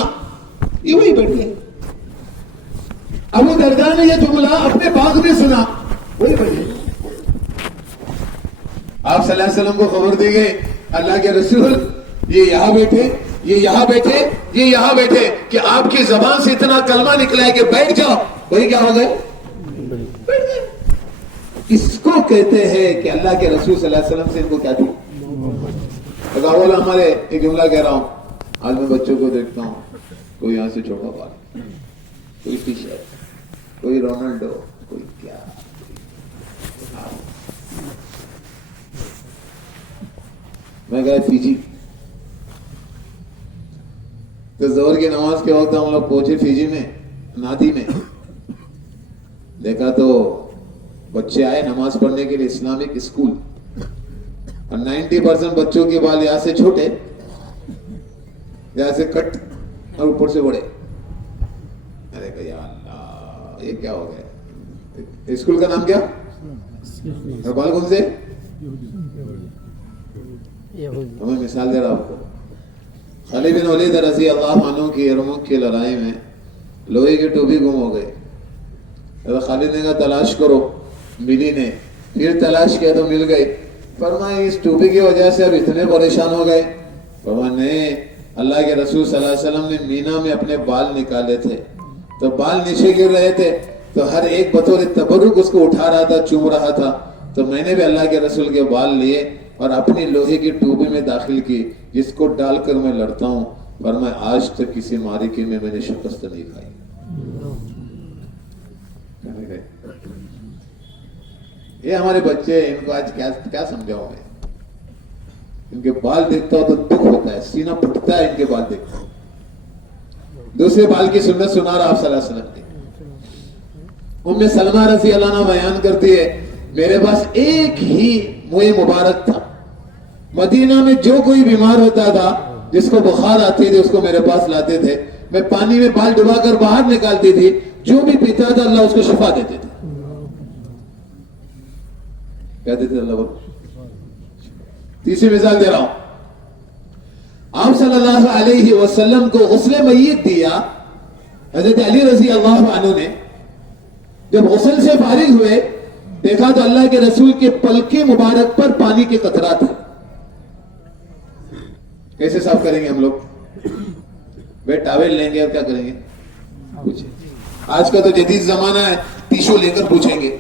یہ وہی بیٹھ گئے. ابو درداء نے یہ جملہ اپنے باغ میں سنا, وہی بیٹھ گئے. آپ صلی اللہ علیہ وسلم کو خبر دی گئی اللہ کے رسول یہ یہاں بیٹھے, یہ یہاں بیٹھے, یہ یہاں بیٹھے, کہ آپ کی زبان سے اتنا کلمہ نکلا ہے کہ بیٹھ جاؤ. وہی کیا ہو گئے؟ بیٹھ گئے. اس کو کہتے ہیں کہ اللہ کے رسول صلی اللہ علیہ وسلم سے ان کو کیا تھی. بولا ہمارے ایک جملہ کہہ رہا ہوں, آج میں بچوں کو دیکھتا ہوں, کوئی یہاں سے چھوٹا بال, کوئی ٹی شرٹ, کوئی رونالڈو, کوئی کیا. میں گیا فیجی, تو زہر کی نماز کے وقت ہم لوگ پہنچے فیجی میں, نادی میں. دیکھا تو بچے آئے نماز پڑھنے کے لیے, اسلامک اسکول, اور 90% بچوں کے بال یہاں سے چھوٹے, یہاں سے کٹ اور اوپر سے بڑے. ارے کہ یا اللہ یہ کیا ہو گیا. اسکول کا نام کیا؟ بال کون سے؟ میں مثال دے رہا ہوں آپ کو. خالد بن ولید رضی اللہ عنہ کی یرموک کی لڑائی میں لوہے کی ٹوپی گم ہو گئی. خالد نے کہا تلاش کرو, ملی نہیں. پھر تلاش کیا تو مل گئی. فرمایا اس ٹوپی کی وجہ سے اب اتنے پریشان ہو گئے؟ فرمایا نہیں, اللہ کے رسول صلی اللہ علیہ وسلم نے مینا میں اپنے بال نکالے تھے تو بال نیچے گر رہے تھے, تو ہر ایک بطور تبرک اس کو اٹھا رہا تھا, چوم رہا تھا, تو میں نے بھی اللہ کے رسول کے بال لیے اور اپنی لوہے کی ٹوپی میں داخل کی, جس کو ڈال کر میں لڑتا ہوں. فرمایا آج تک کسی معرکے میں نے شکست نہیں کھائی. یہ ہمارے بچے, ان کو آج کیا سمجھاؤں میں. ان کے بال دیکھتا ہوں تو دکھ ہوتا ہے, سینہ پھٹتا ہے ان کے بال دیکھتا ہوں. دوسرے بال کی سنت سنا رہا آپ صلی اللہ علیہ وسلم کی. ام سلمہ رضی اللہ عنہ بیان کرتی ہے, میرے پاس ایک ہی منہ مبارک تھا. مدینہ میں جو کوئی بیمار ہوتا تھا, جس کو بخار آتی تھی, اس کو میرے پاس لاتے تھے. میں پانی میں بال ڈبا کر باہر نکالتی تھی, جو بھی پیتا تھا اللہ اس کو شفا دیتے تھے. کہتے تھے اللہ. تیسری مثال دے رہا ہوں. آپ صلی اللہ علیہ وسلم کو غسل میت دیا حضرت علی رضی اللہ عنہ نے. جب غسل سے فارغ ہوئے, دیکھا تو اللہ کے رسول کے پلکے مبارک پر پانی کے قطرات ہیں. کیسے صاف کریں گے ہم لوگ؟ بھائی ٹاول لیں گے اور کیا کریں گے؟ پوچھیں. آج کا تو جدید زمانہ ہے, ٹیشو لے کر پوچھیں گے.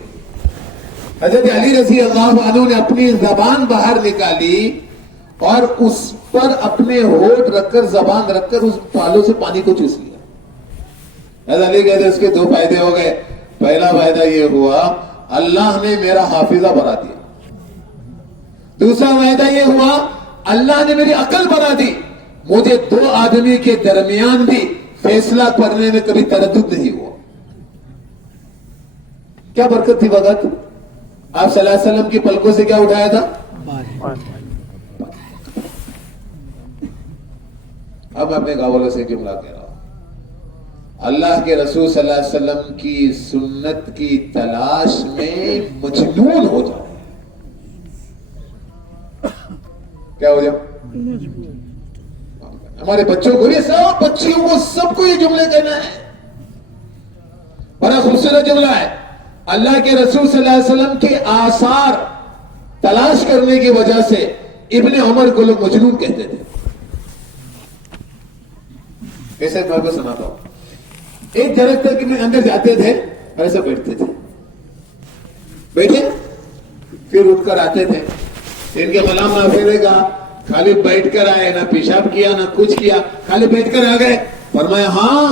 حضرت علی رضی اللہ عنہ نے اپنی زبان باہر نکالی اور اس پر اپنے ہونٹ رکھ کر, زبان رکھ کر اس پالوں سے پانی کو چوس لیا. حضرت علی کہتے اس کے دو فائدے ہو گئے. پہلا فائدہ یہ ہوا, اللہ نے میرا حافظہ بڑھا دیا. دوسرا فائدہ یہ ہوا, اللہ نے میری عقل بڑھا دی. مجھے دو آدمی کے درمیان بھی فیصلہ کرنے میں کبھی تردد نہیں ہوا. کیا برکت تھی وقت. آپ صلی اللہ علیہ وسلم کی پلکوں سے کیا اٹھایا تھا؟ اب میں اپنے گاؤں والوں سے جملہ کہہ رہا ہوں, اللہ کے رسول صلی اللہ علیہ وسلم کی سنت کی تلاش میں مجنون ہو جاؤ. کیا ہو جاؤ؟ ہمارے بچوں کو, یہ سب بچیوں کو, سب کو یہ جملے کہنا ہے. بڑا خوبصورت جملہ ہے. اللہ کے رسول صلی اللہ علیہ وسلم کے آثار تلاش کرنے کی وجہ سے ابن عمر کو لوگ مجنون کہتے تھے. ایسے میں کو سناتا ہوں. ایک درخت کے اندر جاتے تھے اور ایسے بیٹھتے تھے, بیٹھے پھر اٹھ کر آتے تھے. ان کے غلام نہ پھیرے گا, خالی بیٹھ کر آئے, نہ پیشاب کیا نہ کچھ کیا, خالی بیٹھ کر آ گئے. فرمایا ہاں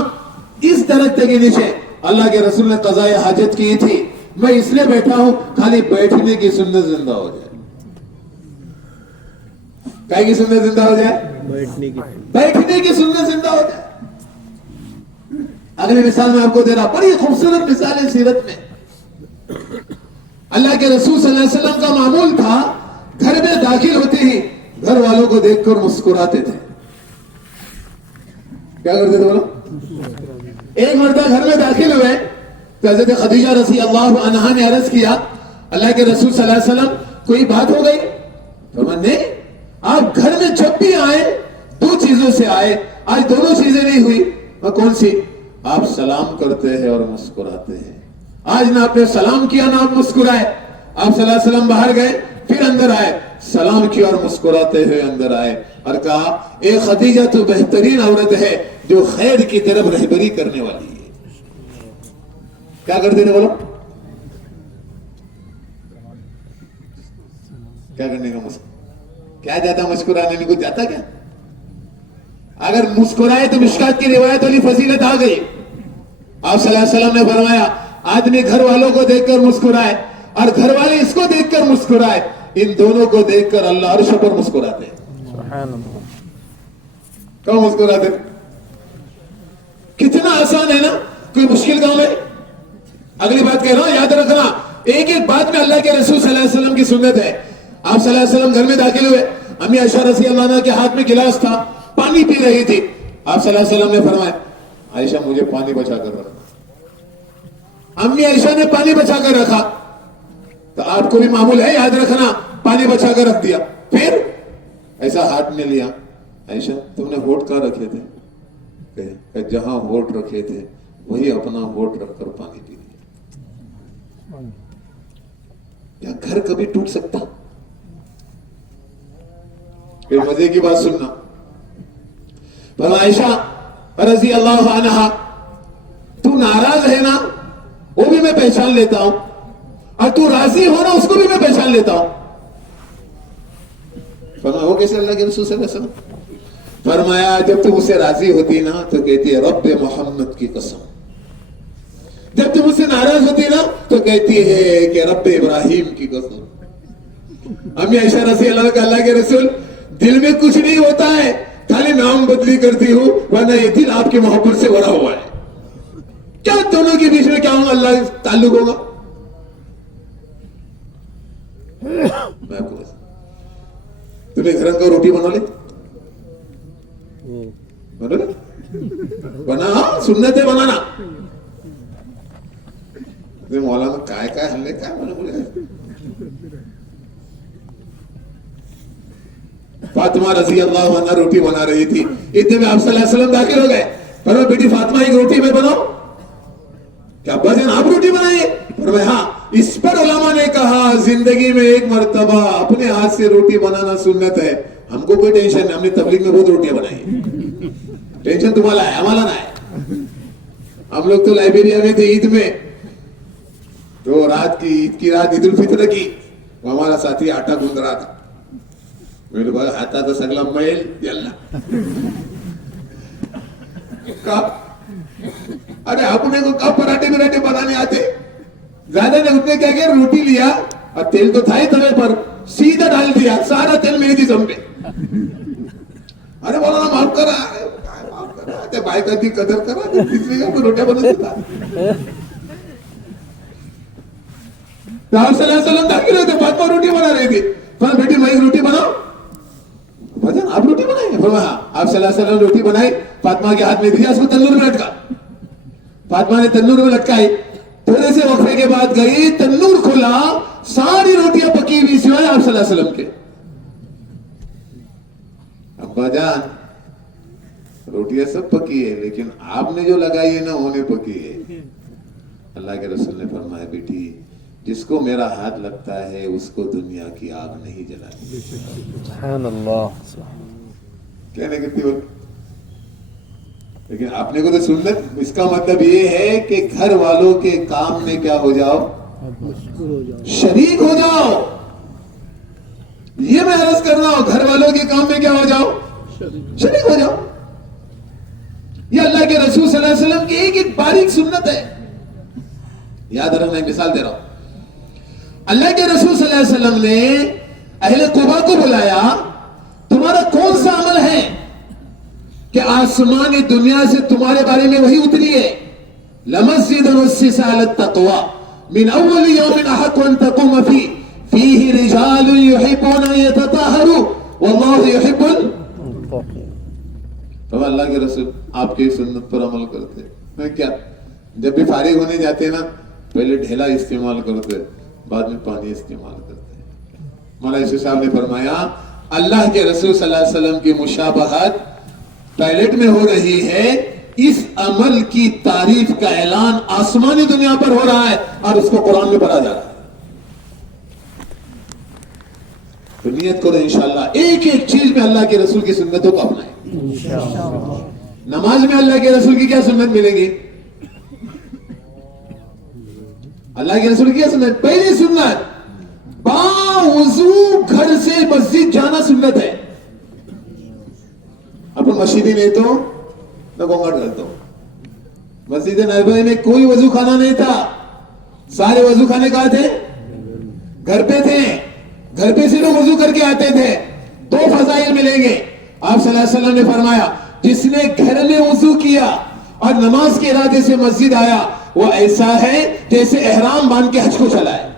اس درخت کے نیچے اللہ کے رسول نے قضاء حاجت کی تھی, میں اس لیے بیٹھا ہوں خالی بیٹھنے کی سنت زندہ ہو جائے. کیا کی سنت زندہ ہو جائے؟ بیٹھنے کی سنت زندہ ہو جائے. اگلی مثال میں آپ کو دے رہا, بڑی خوبصورت مثال ہے سیرت میں. اللہ کے رسول صلی اللہ علیہ وسلم کا معمول تھا, گھر میں داخل ہوتے ہی گھر والوں کو دیکھ کر مسکراتے تھے. کیا کرتے تھے بولو؟ ایک مرتبہ گھر میں داخل ہوئے تو حضرت خدیجہ رضی اللہ عنہا نے عرض کیا, اللہ کے رسول صلی اللہ علیہ وسلم کوئی بات ہو گئی؟ فرمایا نہیں, آپ گھر میں جب بھی آئے دو چیزوں سے آئے, آج دونوں چیزیں نہیں ہوئی. وہ کون سی؟ آپ سلام کرتے ہیں اور مسکراتے ہیں. آج نہ آپ نے سلام کیا نہ آپ مسکرائے. آپ صلی اللہ علیہ وسلم باہر گئے, پھر اندر آئے, سلام کیا اور مسکراتے ہوئے اندر آئے اور کہا اے خدیجہ تو بہترین عورت ہے جو خیر کی طرف رہبری کرنے والی ہے. کیا کرتے تھے بولو؟ کیا کرنے کا کیا جاتا مسکرانے میں؟ کچھ جاتا کیا؟ اگر مسکرائے تو مشکات کی روایت والی فضیلت آ گئی. آپ صلی اللہ علیہ وسلم نے فرمایا آدمی گھر والوں کو دیکھ کر مسکرائے اور گھر والے اس کو دیکھ کر مسکرائے, ان دونوں کو دیکھ کر اللہ عرش پر مسکراتے. کہاں مسکراتے؟ کتنا آسان ہے نا, کوئی مشکل کام ہے؟ اگلی بات کہہ رہا ہوں, یاد رکھنا ایک ایک بات میں اللہ کے رسول صلی اللہ علیہ وسلم کی سنت ہے. آپ صلی اللہ علیہ وسلم گھر میں داخل ہوئے, امی عائشہ رضی اللہ عنہا کے ہاتھ میں گلاس تھا, پانی پی رہی تھی. آپ صلی اللہ علیہ وسلم نے فرمایا عائشہ مجھے پانی بچا کر رکھنا. امی عائشہ نے پانی بچا کر رکھا, تو آپ کو بھی معمول ہے یاد رکھنا, پانی بچا کر رکھ دیا. پھر ایسا ہاتھ میں لیا. عائشہ تم نے ہونٹ کہاں رکھے تھے؟ کہ جہاں ہونٹ رکھے تھے وہی اپنا ہونٹ رکھ کر پانی پی لیا. کیا گھر کبھی ٹوٹ سکتا؟ پھر مزے کی بات سننا. پر عائشہ رضی اللہ عنہا تو ناراض ہے نا وہ بھی میں پہچان لیتا ہوں, اور تو راضی ہو نا اس کو بھی میں پہچان لیتا ہوں. فرمایا وہ کیسے اللہ کے رسول صلی اللہ علیہ وسلم؟ فرمایا جب تم اسے راضی ہوتی نا تو کہتی ہے رب محمد کی قسم, جب تم اسے ناراض ہوتی نا تو کہتی ہے کہ رب ابراہیم کی قسم. امی عائشہ رضی اللہ کے رسول دل میں کچھ نہیں ہوتا ہے, خالی نام بدلی کرتی ہوں, ورنہ یہ دل آپ کی محبت سے بھرا ہوا ہے. کیا دونوں کے بیچ میں کیا ہوں اللہ تعلق ہوگا؟ میں آپ کو تمہیں گھر کا روٹی بنا لے, بنا لے, بنا سنت ہے بنانا. مولانا کائے ہم نے کیا بنا بولے. فاطمہ رضی اللہ عنہ روٹی بنا رہی تھی, اتنے میں آپ صلی اللہ علیہ وسلم داخل ہو گئے. فرمایا بیٹی فاطمہ ایک روٹی میں بناؤ. کیا ابا جان آپ روٹی بنائیے؟ فرمایا ہاں. اس پر علماء نے کہا زندگی میں ایک مرتبہ اپنے ہاتھ سے روٹی بنانا سنت ہے. ہم کو کوئی ٹینشن نہیں, ہم نے تبلیغ میں بہت روٹیاں بنائی. ٹینشن تمہارا ہے, ہمارا نہ ہے. ہم لوگ تو لائبریریا میں تھے عید میں, تو رات کی عید کی رات عید الفطر کی, ہمارا ساتھی آٹا گوندھ رہا تھا. میرے بھائی آتا تو سگلا میل اللہ. ارے اپنے کو کب پراٹھے براٹھے بنانے آتے؟ زیادہ نے اتنے کیا کیا, روٹی لیا اور تیل تو تھا ہی توے پر, سیدھا ڈال دیا, سارا تیل میری تھی سم پہ. ارے بولا نا معاف کرا بھائی کا دی قدر کرا, تیسری کا روٹیاں بنا دیتا. آپ صلی اللہ علیہ وسلم داخل ہوتے, فاطمہ روٹی بنا رہی تھی. بیٹی میں روٹی بناؤ. بھجن آپ روٹی بنائیں؟ فرمایا آپ صلی اللہ علیہ وسلم روٹی بنائی, فاطمہ کے ہاتھ میں دیا, اس کو تندور میں لٹکا. فاطمہ نے تندور میں لٹکائی, تھوڑے سے وقفے کے بعد گئی, تندور کھلا, ساری روٹیاں پکی ہوئی سوائے آپ صلی اللہ علیہ وسلم کے. ابا جان روٹیاں سب پکی ہے, لیکن آپ نے جو لگائی ہے نا وہ نہیں پکی ہے. اللہ کے رسول نے فرمایا بیٹی جس کو میرا ہاتھ لگتا ہے اس کو دنیا کی آگ نہیں جلاتی. سبحان اللہ. کہنے کتنی بول, لیکن آپ نے کو تو سنت, اس کا مطلب یہ ہے کہ گھر والوں کے کام میں کیا ہو جاؤ, شریک ہو جاؤ. یہ میں عرض کر رہا ہوں, گھر والوں کے کام میں کیا ہو جاؤ, شریک ہو جاؤ. یہ اللہ کے رسول صلی اللہ علیہ وسلم کی ایک باریک سنت ہے. یاد رکھنا, ایک مثال دے رہا ہوں. اللہ کے رسول صلی اللہ علیہ وسلم نے اہل قبا کو بلایا, تمہارا کون سا عمل ہے کہ آسمانی دنیا سے تمہارے بارے میں وہی اتری ہے؟ لمسجد اسس علی التقوی من اول یوم احق ان تقوم فیہ رجال یحبون ان یتطہروا واللہ یحب المطہرین. تو اللہ کے رسول آپ کی سنت پر عمل کرتے. میں کیا جب بھی فارغ ہونے جاتے نا پہلے ڈھیلا استعمال کرتے, بعد میں پانی استعمال کرتے. مولانا یوسف صاحب نے فرمایا اللہ کے رسول صلی اللہ علیہ وسلم کی مشابہت ٹوائلٹ میں ہو رہی ہے, اس عمل کی تعریف کا اعلان آسمانی دنیا پر ہو رہا ہے اور اس کو قرآن میں پڑھا جا رہا ہے. تو نیت کرو انشاءاللہ ایک ایک چیز میں اللہ کے رسول کی سنتوں کو اپنائیں. نماز میں اللہ کے رسول کی کیا سنت ملے گی؟ اللہ کے رسول کی کیا سنت؟ پہلی سنت باوضو گھر سے مسجد جانا سنت ہے. اپن مسجد ہی نہیں تو نہ گونگٹ کرتا ہوں. مسجد نبوی میں کوئی وضو خانہ نہیں تھا, سارے وضو خانے کہاں تھے؟ گھر پہ تھے. گھر پہ سے لوگ وضو کر کے آتے تھے. دو فضائل ملیں گے. آپ صلی اللہ علیہ وسلم نے فرمایا جس نے گھر میں وضو کیا اور نماز کے ارادے سے مسجد آیا وہ ایسا ہے جیسے احرام باندھ کے حج کو چلا ہے.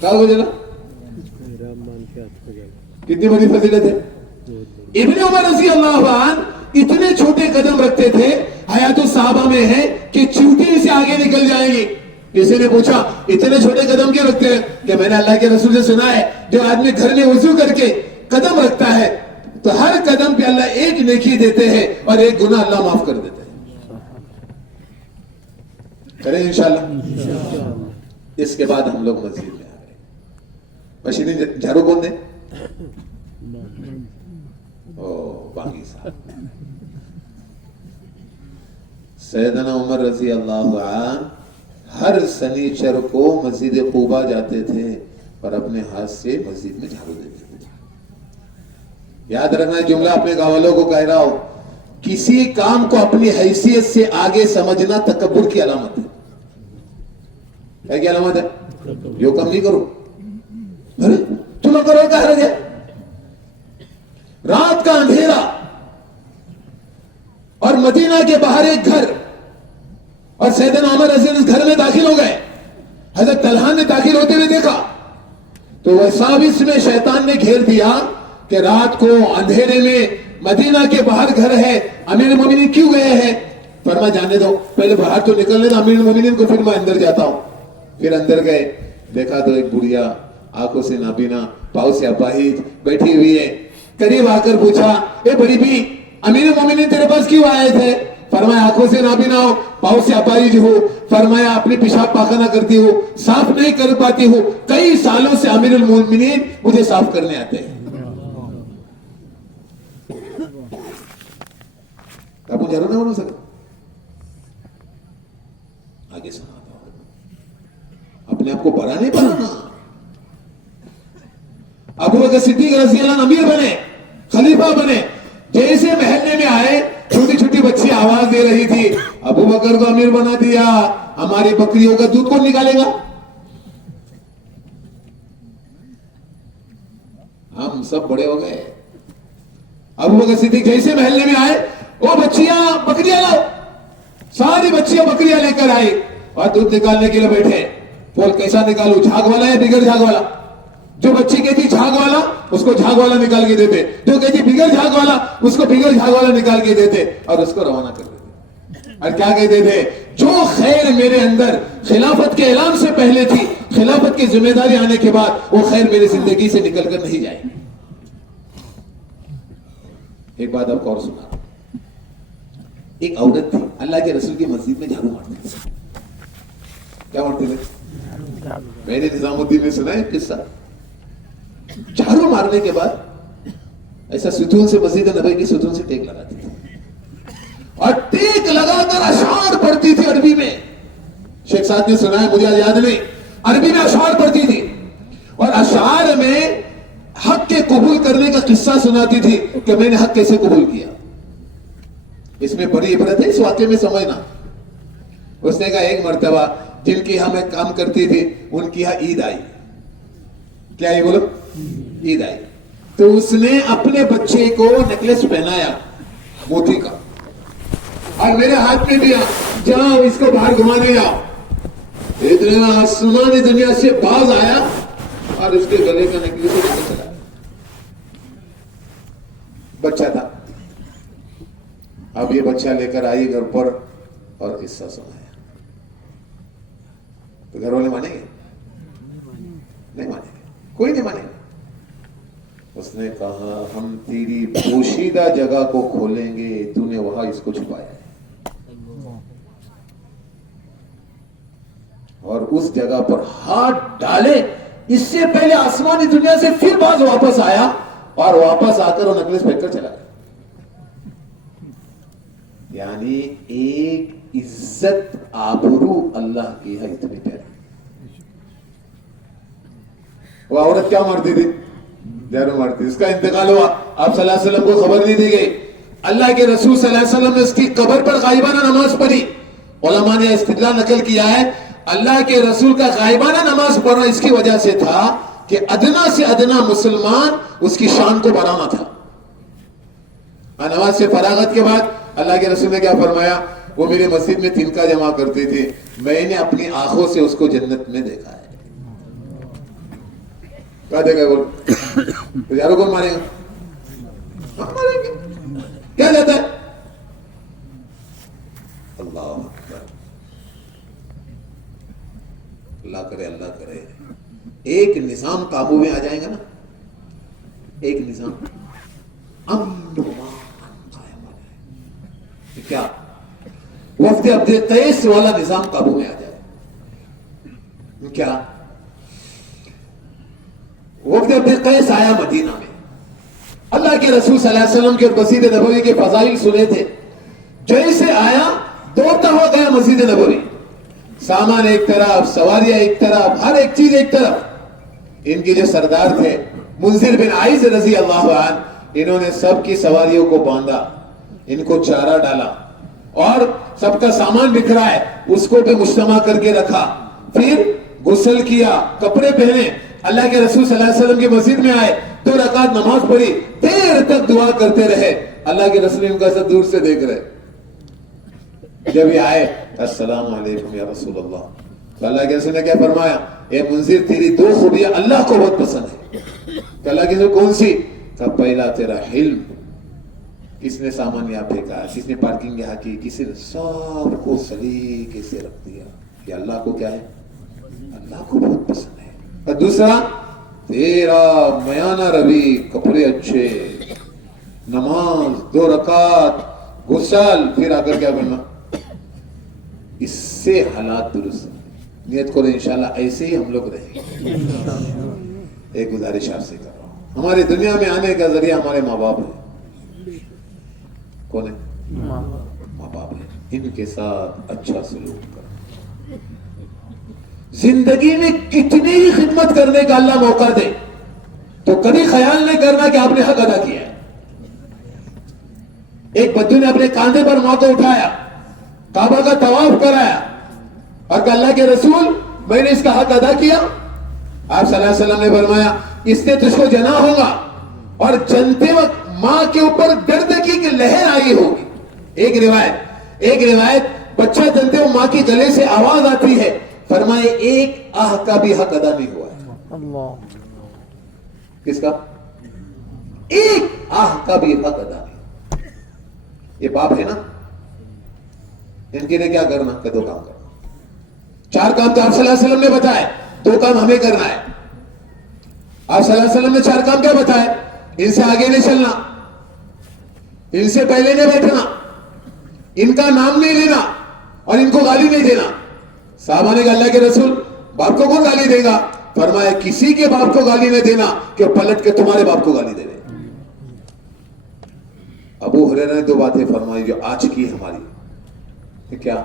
کیا ہو جانا, کتنی بڑی فضیلت ہے. ابن عمر رضی اللہ عنہ اتنے چھوٹے قدم رکھتے تھے, حیات الصحابہ میں ہے کہ چیوٹی سے آگے نکل جائیں گی. کسی نے پوچھا اتنے چھوٹے قدم کیوں رکھتے ہیں؟ کہ میں نے اللہ کے رسول سے سنا ہے جو آدمی گھر میں وضو کر کے قدم رکھتا ہے تو ہر قدم پہ اللہ ایک نیکی دیتے ہیں اور ایک گناہ اللہ معاف کر دیتے ہیں. کریں انشاءاللہ. اس کے بعد ہم لوگ مسجد میں آ گئے. مشینی جھاڑو کون دے؟ بانگی صاحب. سیدنا عمر رضی اللہ عنہ ہر سنیچر کو مسجد قباء جاتے تھے اور اپنے ہاتھ سے مسجد میں جھاڑو دیتے تھے. یاد رکھنا جملہ اپنے گاؤں والوں کو کہہ رہا ہو, کسی کام کو اپنی حیثیت سے آگے سمجھنا تکبر کی علامت ہے. کیا علامت ہے؟ یہ کام نہیں کرو, ارے تم کرو کہہ رہے. رات کا اندھیرا اور مدینہ کے باہر ایک گھر, اور سیدنا عمر رضی اللہ عنہ اس گھر میں داخل ہو گئے. حضرت طلحہ نے داخل ہوتے ہوئے دیکھا تو وساوس میں شیطان نے گھیر دیا کہ رات کو اندھیرے میں مدینہ کے باہر گھر ہے, امیر المومنین کیوں گئے ہیں؟ فرما جانے دو, پہلے باہر تو نکلنے دو امیر المومنین کو, پھر میں اندر جاتا ہوں. پھر اندر گئے, دیکھا تو ایک بڑھیا آنکھوں سے نابینا پاؤں سے اپاہج بیٹھی ہوئی ہے. قریب آ کر پوچھا, اے بڑی بھی امیر المومنین تیرے پاس کیوں آئے تھے؟ فرمایا آنکھوں سے نابینا ہو, پاؤں سے اپاہج ہو. فرمایا اپنی پیشاب پاخانہ کرتی ہوں, صاف نہیں کر پاتی ہوں, کئی سالوں سے امیر المومنین مجھے صاف کرنے آتے ہیں. آپ کو ضرور نہیں بنا سکتا. آگے سناتا ہوں, اپنے آپ کو بڑا نہیں بنانا. ابو بکر صدیق رضی اللہ عنہ امیر بنے, خلیفہ بنے. جیسے محلے میں آئے, چھوٹی چھوٹی بچی آواز دے رہی تھی, ابو بکر کو امیر بنا دیا, ہماری بکریوں کا دودھ کون نکالے گا؟ ہم سب بڑے ہو گئے. ابو بکر صدیق جیسے محلے میں آئے, وہ بچیاں بکریاں لاؤ. ساری بچیاں بکریاں لے کر آئی اور دودھ نکالنے کے لیے بیٹھے. بول کیسا نکالوں, جھاگ والا یا بغیر جھاگ والا؟ جو بچی کہتی جھاگ والا, اس کو جھاگ والا نکال کے دیتے. جو کہتی بغیر جھاگ والا, اس کو بغیر جھاگ والا نکال کے دیتے اور اس کو روانہ کر دیتے. اور کیا کہتے تھے, جو خیر میرے اندر خلافت کے اعلان سے پہلے تھی, خلافت کی ذمہ داری آنے کے بعد وہ خیر میری زندگی سے نکل کر نہیں جائے. ایک بات آپ کو اور سنا. ایک عورت تھی, اللہ کے رسول کی مسجد میں جھاڑو مارتی تھی. کیا مارتی تھی؟ میں نے نظام الدین میں سنا ہے قصہ. جھاڑو مارنے کے بعد ایسا ستون سے, مسجد نبوی کی ستون سے ٹیک لگاتی تھی اور ٹیک لگا کر اشعار پڑھتی تھی عربی میں. شیخ صاحب نے سنا ہے, مجھے یاد نہیں, عربی میں اشعار پڑھتی تھی اور اشعار میں حق کے قبول کرنے کا قصہ سناتی تھی کہ میں نے حق کیسے قبول کیا. اس میں بڑی عبرت ہے, اس واقعے میں سمجھنا. اس نے کہا ایک مرتبہ جن کی یہاں میں کام کرتی تھی ان کی یہاں عید آئی. کیا یہ بولو؟ عید آئی. تو اس نے اپنے بچے کو نیکلس پہنایا موتی کا, اور میرے ہاتھ میں دیا, جاؤ اس کو باہر گھمانے جاؤ. اتنا آسمانی دنیا سے باز آیا اور اس کے گلے کا نیکلس لے کے چلا. بچہ تھا. اب یہ بچہ لے کر آئی گھر پر اور قصہ سنایا. تو گھر والے مانیں گے؟ نہیں مانیں گے, کوئی نہیں مانے گا. اس نے کہا ہم تیری پوشیدہ جگہ کو کھولیں گے, تو نے وہاں اس کو چھپایا ہے, اور اس جگہ پر ہاتھ ڈالے اس سے پہلے آسمانی دنیا سے پھر باز واپس آیا اور واپس آ کر وہ نیکلس پھینک کر چلا گیا. یعنی ایک عزت آبرو اللہ کی ہے اتنی پیاری. وہ عورت کیا مارتی تھی؟ جھاڑو مارتی. اس کا انتقال ہوا, آپ صلی اللہ علیہ وسلم کو خبر نہیں دی گئی. اللہ کے رسول صلی اللہ علیہ وسلم نے اس کی قبر پر غائبانہ نماز پڑھی. علماء نے استدلال نقل کیا ہے, اللہ کے رسول کا غائبانہ نماز پڑھنا اس کی وجہ سے تھا کہ ادنا سے ادنا مسلمان اس کی شان کو بڑھانا تھا. نماز سے فراغت کے بعد اللہ کے رسول نے کیا فرمایا, وہ میرے مسجد میں تنکا جمع کرتے تھے, میں نے اپنی آنکھوں سے اس کو جنت میں دیکھا ہے. کیا دیکھا ہے بول؟ تو یارو کون مارے گا؟ ہم ماریں گے. کیا جاتا ہے؟ اللہ اکبر. اللہ کرے, اللہ کرے ایک نظام قابو میں آ جائے گا نا, ایک نظام امن و امان قائم ہو جائے. کیا وفد عبد قیس والا نظام قابو میں آ جائے. کیا وفد عبد قیس آیا مدینہ میں, اللہ کے رسول صلی اللہ علیہ وسلم کے اور مسجد نبوی کے فضائل سنے تھے. جیسے آیا دوڑتا ہو گیا مسجد نبوی, سامان ایک طرف, سواریاں ایک طرف, ہر ایک چیز ایک طرف. ان کے جو سردار تھے منذر بن عائز رضی اللہ عنہ, انہوں نے سب کی سواریوں کو باندھا, ان کو چارہ ڈالا اور سب کا سامان بکھرا ہے اس کو بھی مجتمع کر کے رکھا. پھر غسل کیا, کپڑے پہنے, اللہ کے رسول صلی اللہ علیہ وسلم کی مسجد میں آئے, 2 رکعت نماز پڑھی, دیر تک دعا کرتے رہے. اللہ کے رسول ان کا سب دور سے دیکھ رہے. جب یہ آئے السلام علیکم یا رسول اللہ, تو اللہ کے رسول نے کیا فرمایا, اے منذر تیری 2 خوبیاں اللہ کو بہت پسند ہے. کہ اللہ کے رسول کون سی؟ کہ پہلا تیرا حلم, کس نے سامان یہاں پھینکا, کس نے پارکنگ یہاں کی, کسی نے سب کو سلیقے سے رکھ دیا. یہ اللہ کو کیا ہے؟ اللہ کو بہت پسند ہے. اور دوسرا تیرا میانہ روی, کپڑے اچھے, نماز 2 رکعت, غسل, پھر آ کر کیا کرنا, اس سے حالات درست. نیت کرو انشاءاللہ ایسے ہی ہم لوگ رہیں. ایک گزارش آپ سے کر رہا ہوں, ہماری دنیا میں آنے کا ذریعہ ہمارے ماں باپ ہیں. کون ہے؟ ماں باپ ہیں. ان کے ساتھ اچھا سلوک کرو. زندگی میں کتنی ہی خدمت کرنے کا اللہ موقع دے تو کبھی خیال نہیں کرنا کہ آپ نے حق ادا کیا ہے. ایک بچوں نے اپنے کاندھے پر ماں کو اٹھایا, کعبہ کا طواف کرایا اور کہ اللہ کے رسول میں نے اس کا حق ادا کیا. آپ صلی اللہ علیہ وسلم نے فرمایا اس سے تجھ کو جنا ہوگا, اور جنتے وقت ماں کے اوپر درد کی لہر آئی ہوگی. ایک روایت بچہ جنتے وقت ماں کی گلے سے آواز آتی ہے, فرمائے ایک آہ کا بھی حق ادا نہیں ہوا ہے. اللہ, کس کا؟ ایک آہ کا بھی حق ادا نہیں. یہ باپ ہے نا, ان کے لیے کیا کرنا کہ 2 کام کرنا. 4 کام تو آپ صلی اللہ علیہ وسلم نے بتائے, 2 کام ہمیں کرنا ہے. آپ صلی اللہ علیہ وسلم نے 4 کام کیا بتائے؟ ان سے آگے نہیں چلنا, ان سے پہلے نہیں بیٹھنا, ان کا نام نہیں لینا اور ان کو گالی نہیں دینا. صحابہ نے کہا اللہ کے رسول باپ کو کون گالی دے گا؟ فرمایا کسی کے باپ کو گالی نہیں دینا کہ پلٹ کے تمہارے باپ کو گالی دے دے. ابو ہریرہ نے 2 باتیں فرمائی جو آج کی ہماری. کیا؟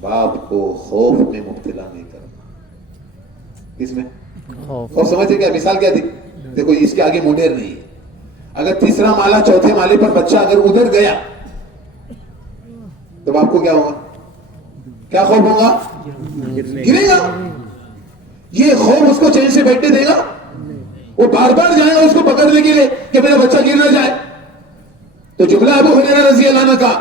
باپ کو خوف میں مبتلا نہیں کرنا. کس میں؟ خوف. سمجھتے کیا مثال کیا تھی؟ دیکھو اس کے آگے منڈیر نہیں ہے. اگر 3 مالا 4 مالے پر بچہ اگر ادھر گیا تو باپ کو کیا ہوگا؟ کیا خوف ہوگا؟ گرے گا. یہ خوف اس کو چین سے بیٹھنے دے گا؟ وہ بار بار جائے گا اس کو پکڑنے کے لیے کہ میرا بچہ گر نہ جائے. تو جملہ ابو ہریرہ رضی اللہ عنہ کا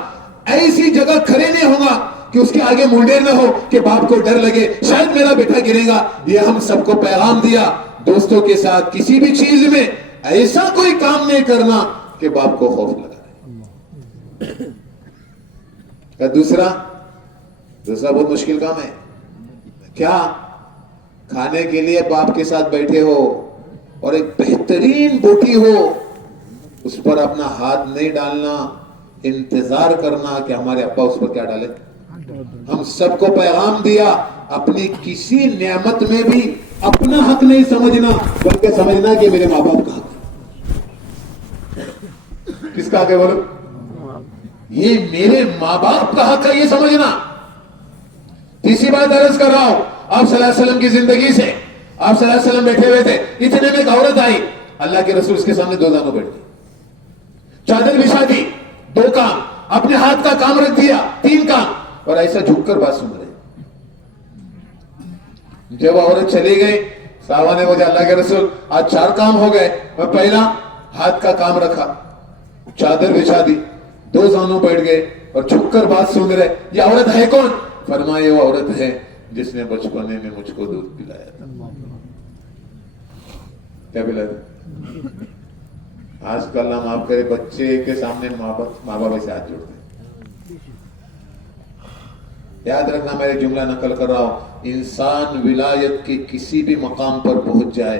ایسی جگہ کھڑے نہیں ہوگا کہ اس کے آگے منڈیر نہ ہو کہ باپ کو ڈر لگے شاید میرا بیٹا گرے گا. یہ ہم سب کو پیغام دیا, دوستوں کے ساتھ کسی بھی چیز میں ایسا کوئی کام نہیں کرنا کہ باپ کو خوف لگا رہے. دوسرا بہت مشکل کام ہے. کیا؟ کھانے کے لیے باپ کے ساتھ بیٹھے ہو اور ایک بہترین بوٹی ہو, اس پر اپنا ہاتھ نہیں ڈالنا, انتظار کرنا کہ ہمارے ابا اس پر کیا ڈالے. ہم سب کو پیغام دیا اپنی کسی نعمت میں بھی اپنا حق نہیں سمجھنا بلکہ سمجھنا کہ میرے ماں باپ کا حق. کس کا حق ہے بولو؟ یہ میرے ماں باپ کا حق ہے یہ سمجھنا. تیسری بات عرض کر رہا ہوں, آپ صلی اللہ علیہ وسلم کی زندگی سے, آپ صلی اللہ علیہ وسلم بیٹھے ہوئے تھے, اتنے میں ایک عورت آئی, اللہ کے رسول اس کے سامنے 2 دانوں بیٹھ گئے, چادر بچھا دی, 2 کام, اپنے ہاتھ کا کام رکھ دیا, 3 کام, اور ایسا جھک کر بات سن رہے. جب عورت چلی گئی صحابہ نے بولا اللہ کے رسول آج 4 کام ہو گئے. اور پہلا ہاتھ کا کام رکھا, چادر بچھا دی, 2 دانوں بیٹھ گئے اور جھک کر بات سن رہے. یہ عورت ہے کون؟ فرمائے وہ عورت ہے جس نے بچپنے میں مجھ کو دودھ پلایا تھا. کیا پلایا تھا؟ آج کل ہم آپ کے بچے کے سامنے ماں باپ سے ہاتھ جوڑتے ہیں. یاد رکھنا میں جملہ نقل کر رہا ہوں, انسان ولایت کے کسی بھی مقام پر پہنچ جائے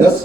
10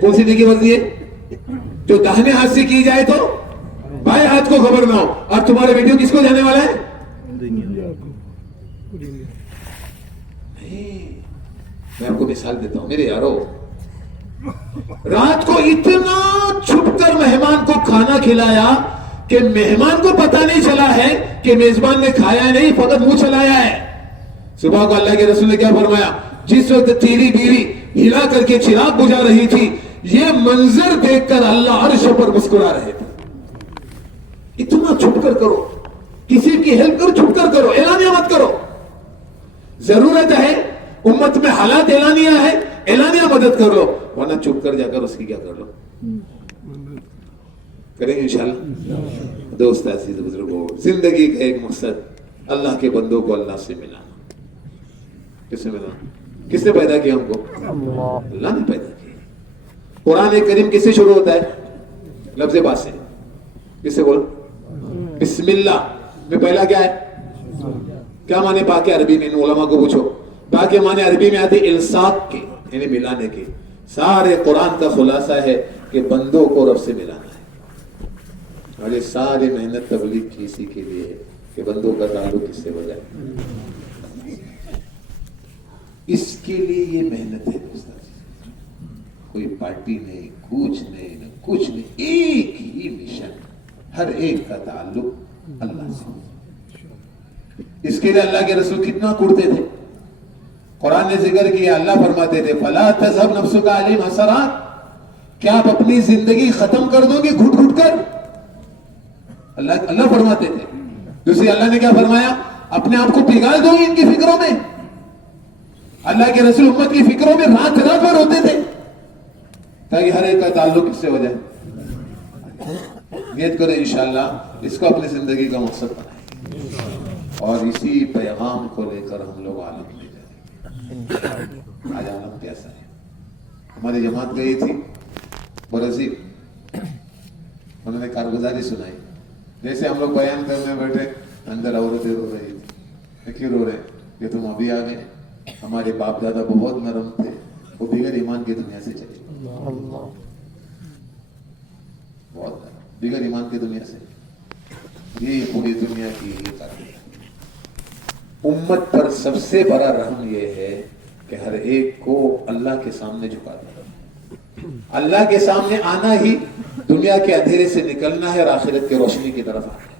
کون سی نیکی فرضی ہے؟ جو داہنے ہاتھ سے کی جائے تو بائیں ہاتھ کو خبر نہ ہو. اور تمہارا ویڈیو کس کو جانے والا ہے؟ میں آپ کو مثال دیتا ہوں میرے یارو. رات کو اتنا چھپ کر مہمان کو کھانا کھلایا کہ مہمان کو پتا نہیں چلا ہے کہ میزبان نے کھایا نہیں, فقط منہ چلایا ہے. صبح کو اللہ کے رسول نے کیا فرمایا؟ جس وقت تیری بیوی ہلا کر کے چراغ بجھا رہی تھی, یہ منظر دیکھ کر اللہ عرش پر مسکرا رہے تھے. اتنا چھپ کر کرو, کسی کی ہیلپ کرو چھپ کر کرو, اعلانیہ مت کرو. ضرورت ہے امت میں حالات اعلانیہ ہے, اعلانیہ مدد کر لو, ورنہ چھپ کر جا کر اس کی کیا کر لو, کریں گے انشاءاللہ. دوست عزیز بزرگوں, زندگی کا ایک مقصد اللہ کے بندوں کو اللہ سے ملانا. کس سے ملانا؟ کس نے پیدا کیا ہم کو؟ اللہ نے پیدا کیا. قرآن کریم کس سے شروع ہوتا ہے؟ لفظ با سے. کس سے بولو؟ بسم اللہ میں پہلا کیا ہے؟ کیا معنی با کے عربی میں؟ علماء کو پوچھو. با کے معنی عربی میں آتے الصاق کے, یعنی ملانے کے. سارے قرآن کا خلاصہ ہے کہ بندوں کو رب سے ملانا ہے. اور یہ ساری محنت تبلیغ کی اسی کے لیے ہے کہ بندوں کا تعلق کس سے ہو جائے. اس کے لیے یہ محنت ہے دوستان. کوئی پارٹی نہیں, کچھ نہیں, کچھ نہیں, ایک ہی مشن, ہر ایک کا تعلق اللہ سے. اس کے لیے اللہ کے رسول کتنا کڑتے تھے. قرآن نے ذکر کیا, اللہ فرماتے تھے فلا تذهب نفسك عليهم حسرات, کیا آپ اپنی زندگی ختم کر دو گے گھٹ گھٹ کر؟ اللہ فرماتے تھے. دوسری اللہ نے کیا فرمایا؟ اپنے آپ کو پگھال دو گے ان کی فکروں میں. اللہ کے رسول امت کی فکروں میں رات رات بھر ہوتے تھے تاکہ ہر ایک کا تعلق کس سے ہو جائے. نیت کرو انشاءاللہ اس کو اپنی زندگی کا مقصد بنائیں اور اسی پیغام کو لے کر ہم لوگ عالم میں جائیں. آج عالم کیسا ہے؟ ہماری جماعت گئی تھی برازیل, انہوں نے کارگزاری سنائی. جیسے ہم لوگ بیان کرنے بیٹھے, اندر عورتیں رو رہی تھی. کیوں رو رہے کہ تم ابھی آ گئے, ہمارے باپ دادا بہت نرم تھے, وہ بغیر ایمان کی دنیا سے چلے. بہت بغیر ایمان کی دنیا سے. یہ پوری دنیا کی یہ کارن. امت پر سب سے بڑا رحم یہ ہے کہ ہر ایک کو اللہ کے سامنے جھکا دیا. اللہ کے سامنے آنا ہی دنیا کے اندھیرے سے نکلنا ہے اور آخرت کے روشنی کی طرف آنا ہے.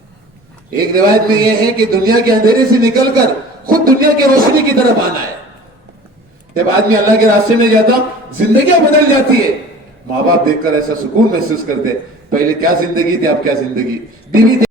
ایک روایت میں یہ ہے کہ دنیا کے اندھیرے سے نکل کر خود دنیا کے روشنی کی طرف آنا ہے. جب آدمی اللہ کے راستے میں جاتا زندگیاں بدل جاتی ہے. ماں باپ دیکھ کر ایسا سکون محسوس کرتے, پہلے کیا زندگی تھی اب کیا زندگی. بیوی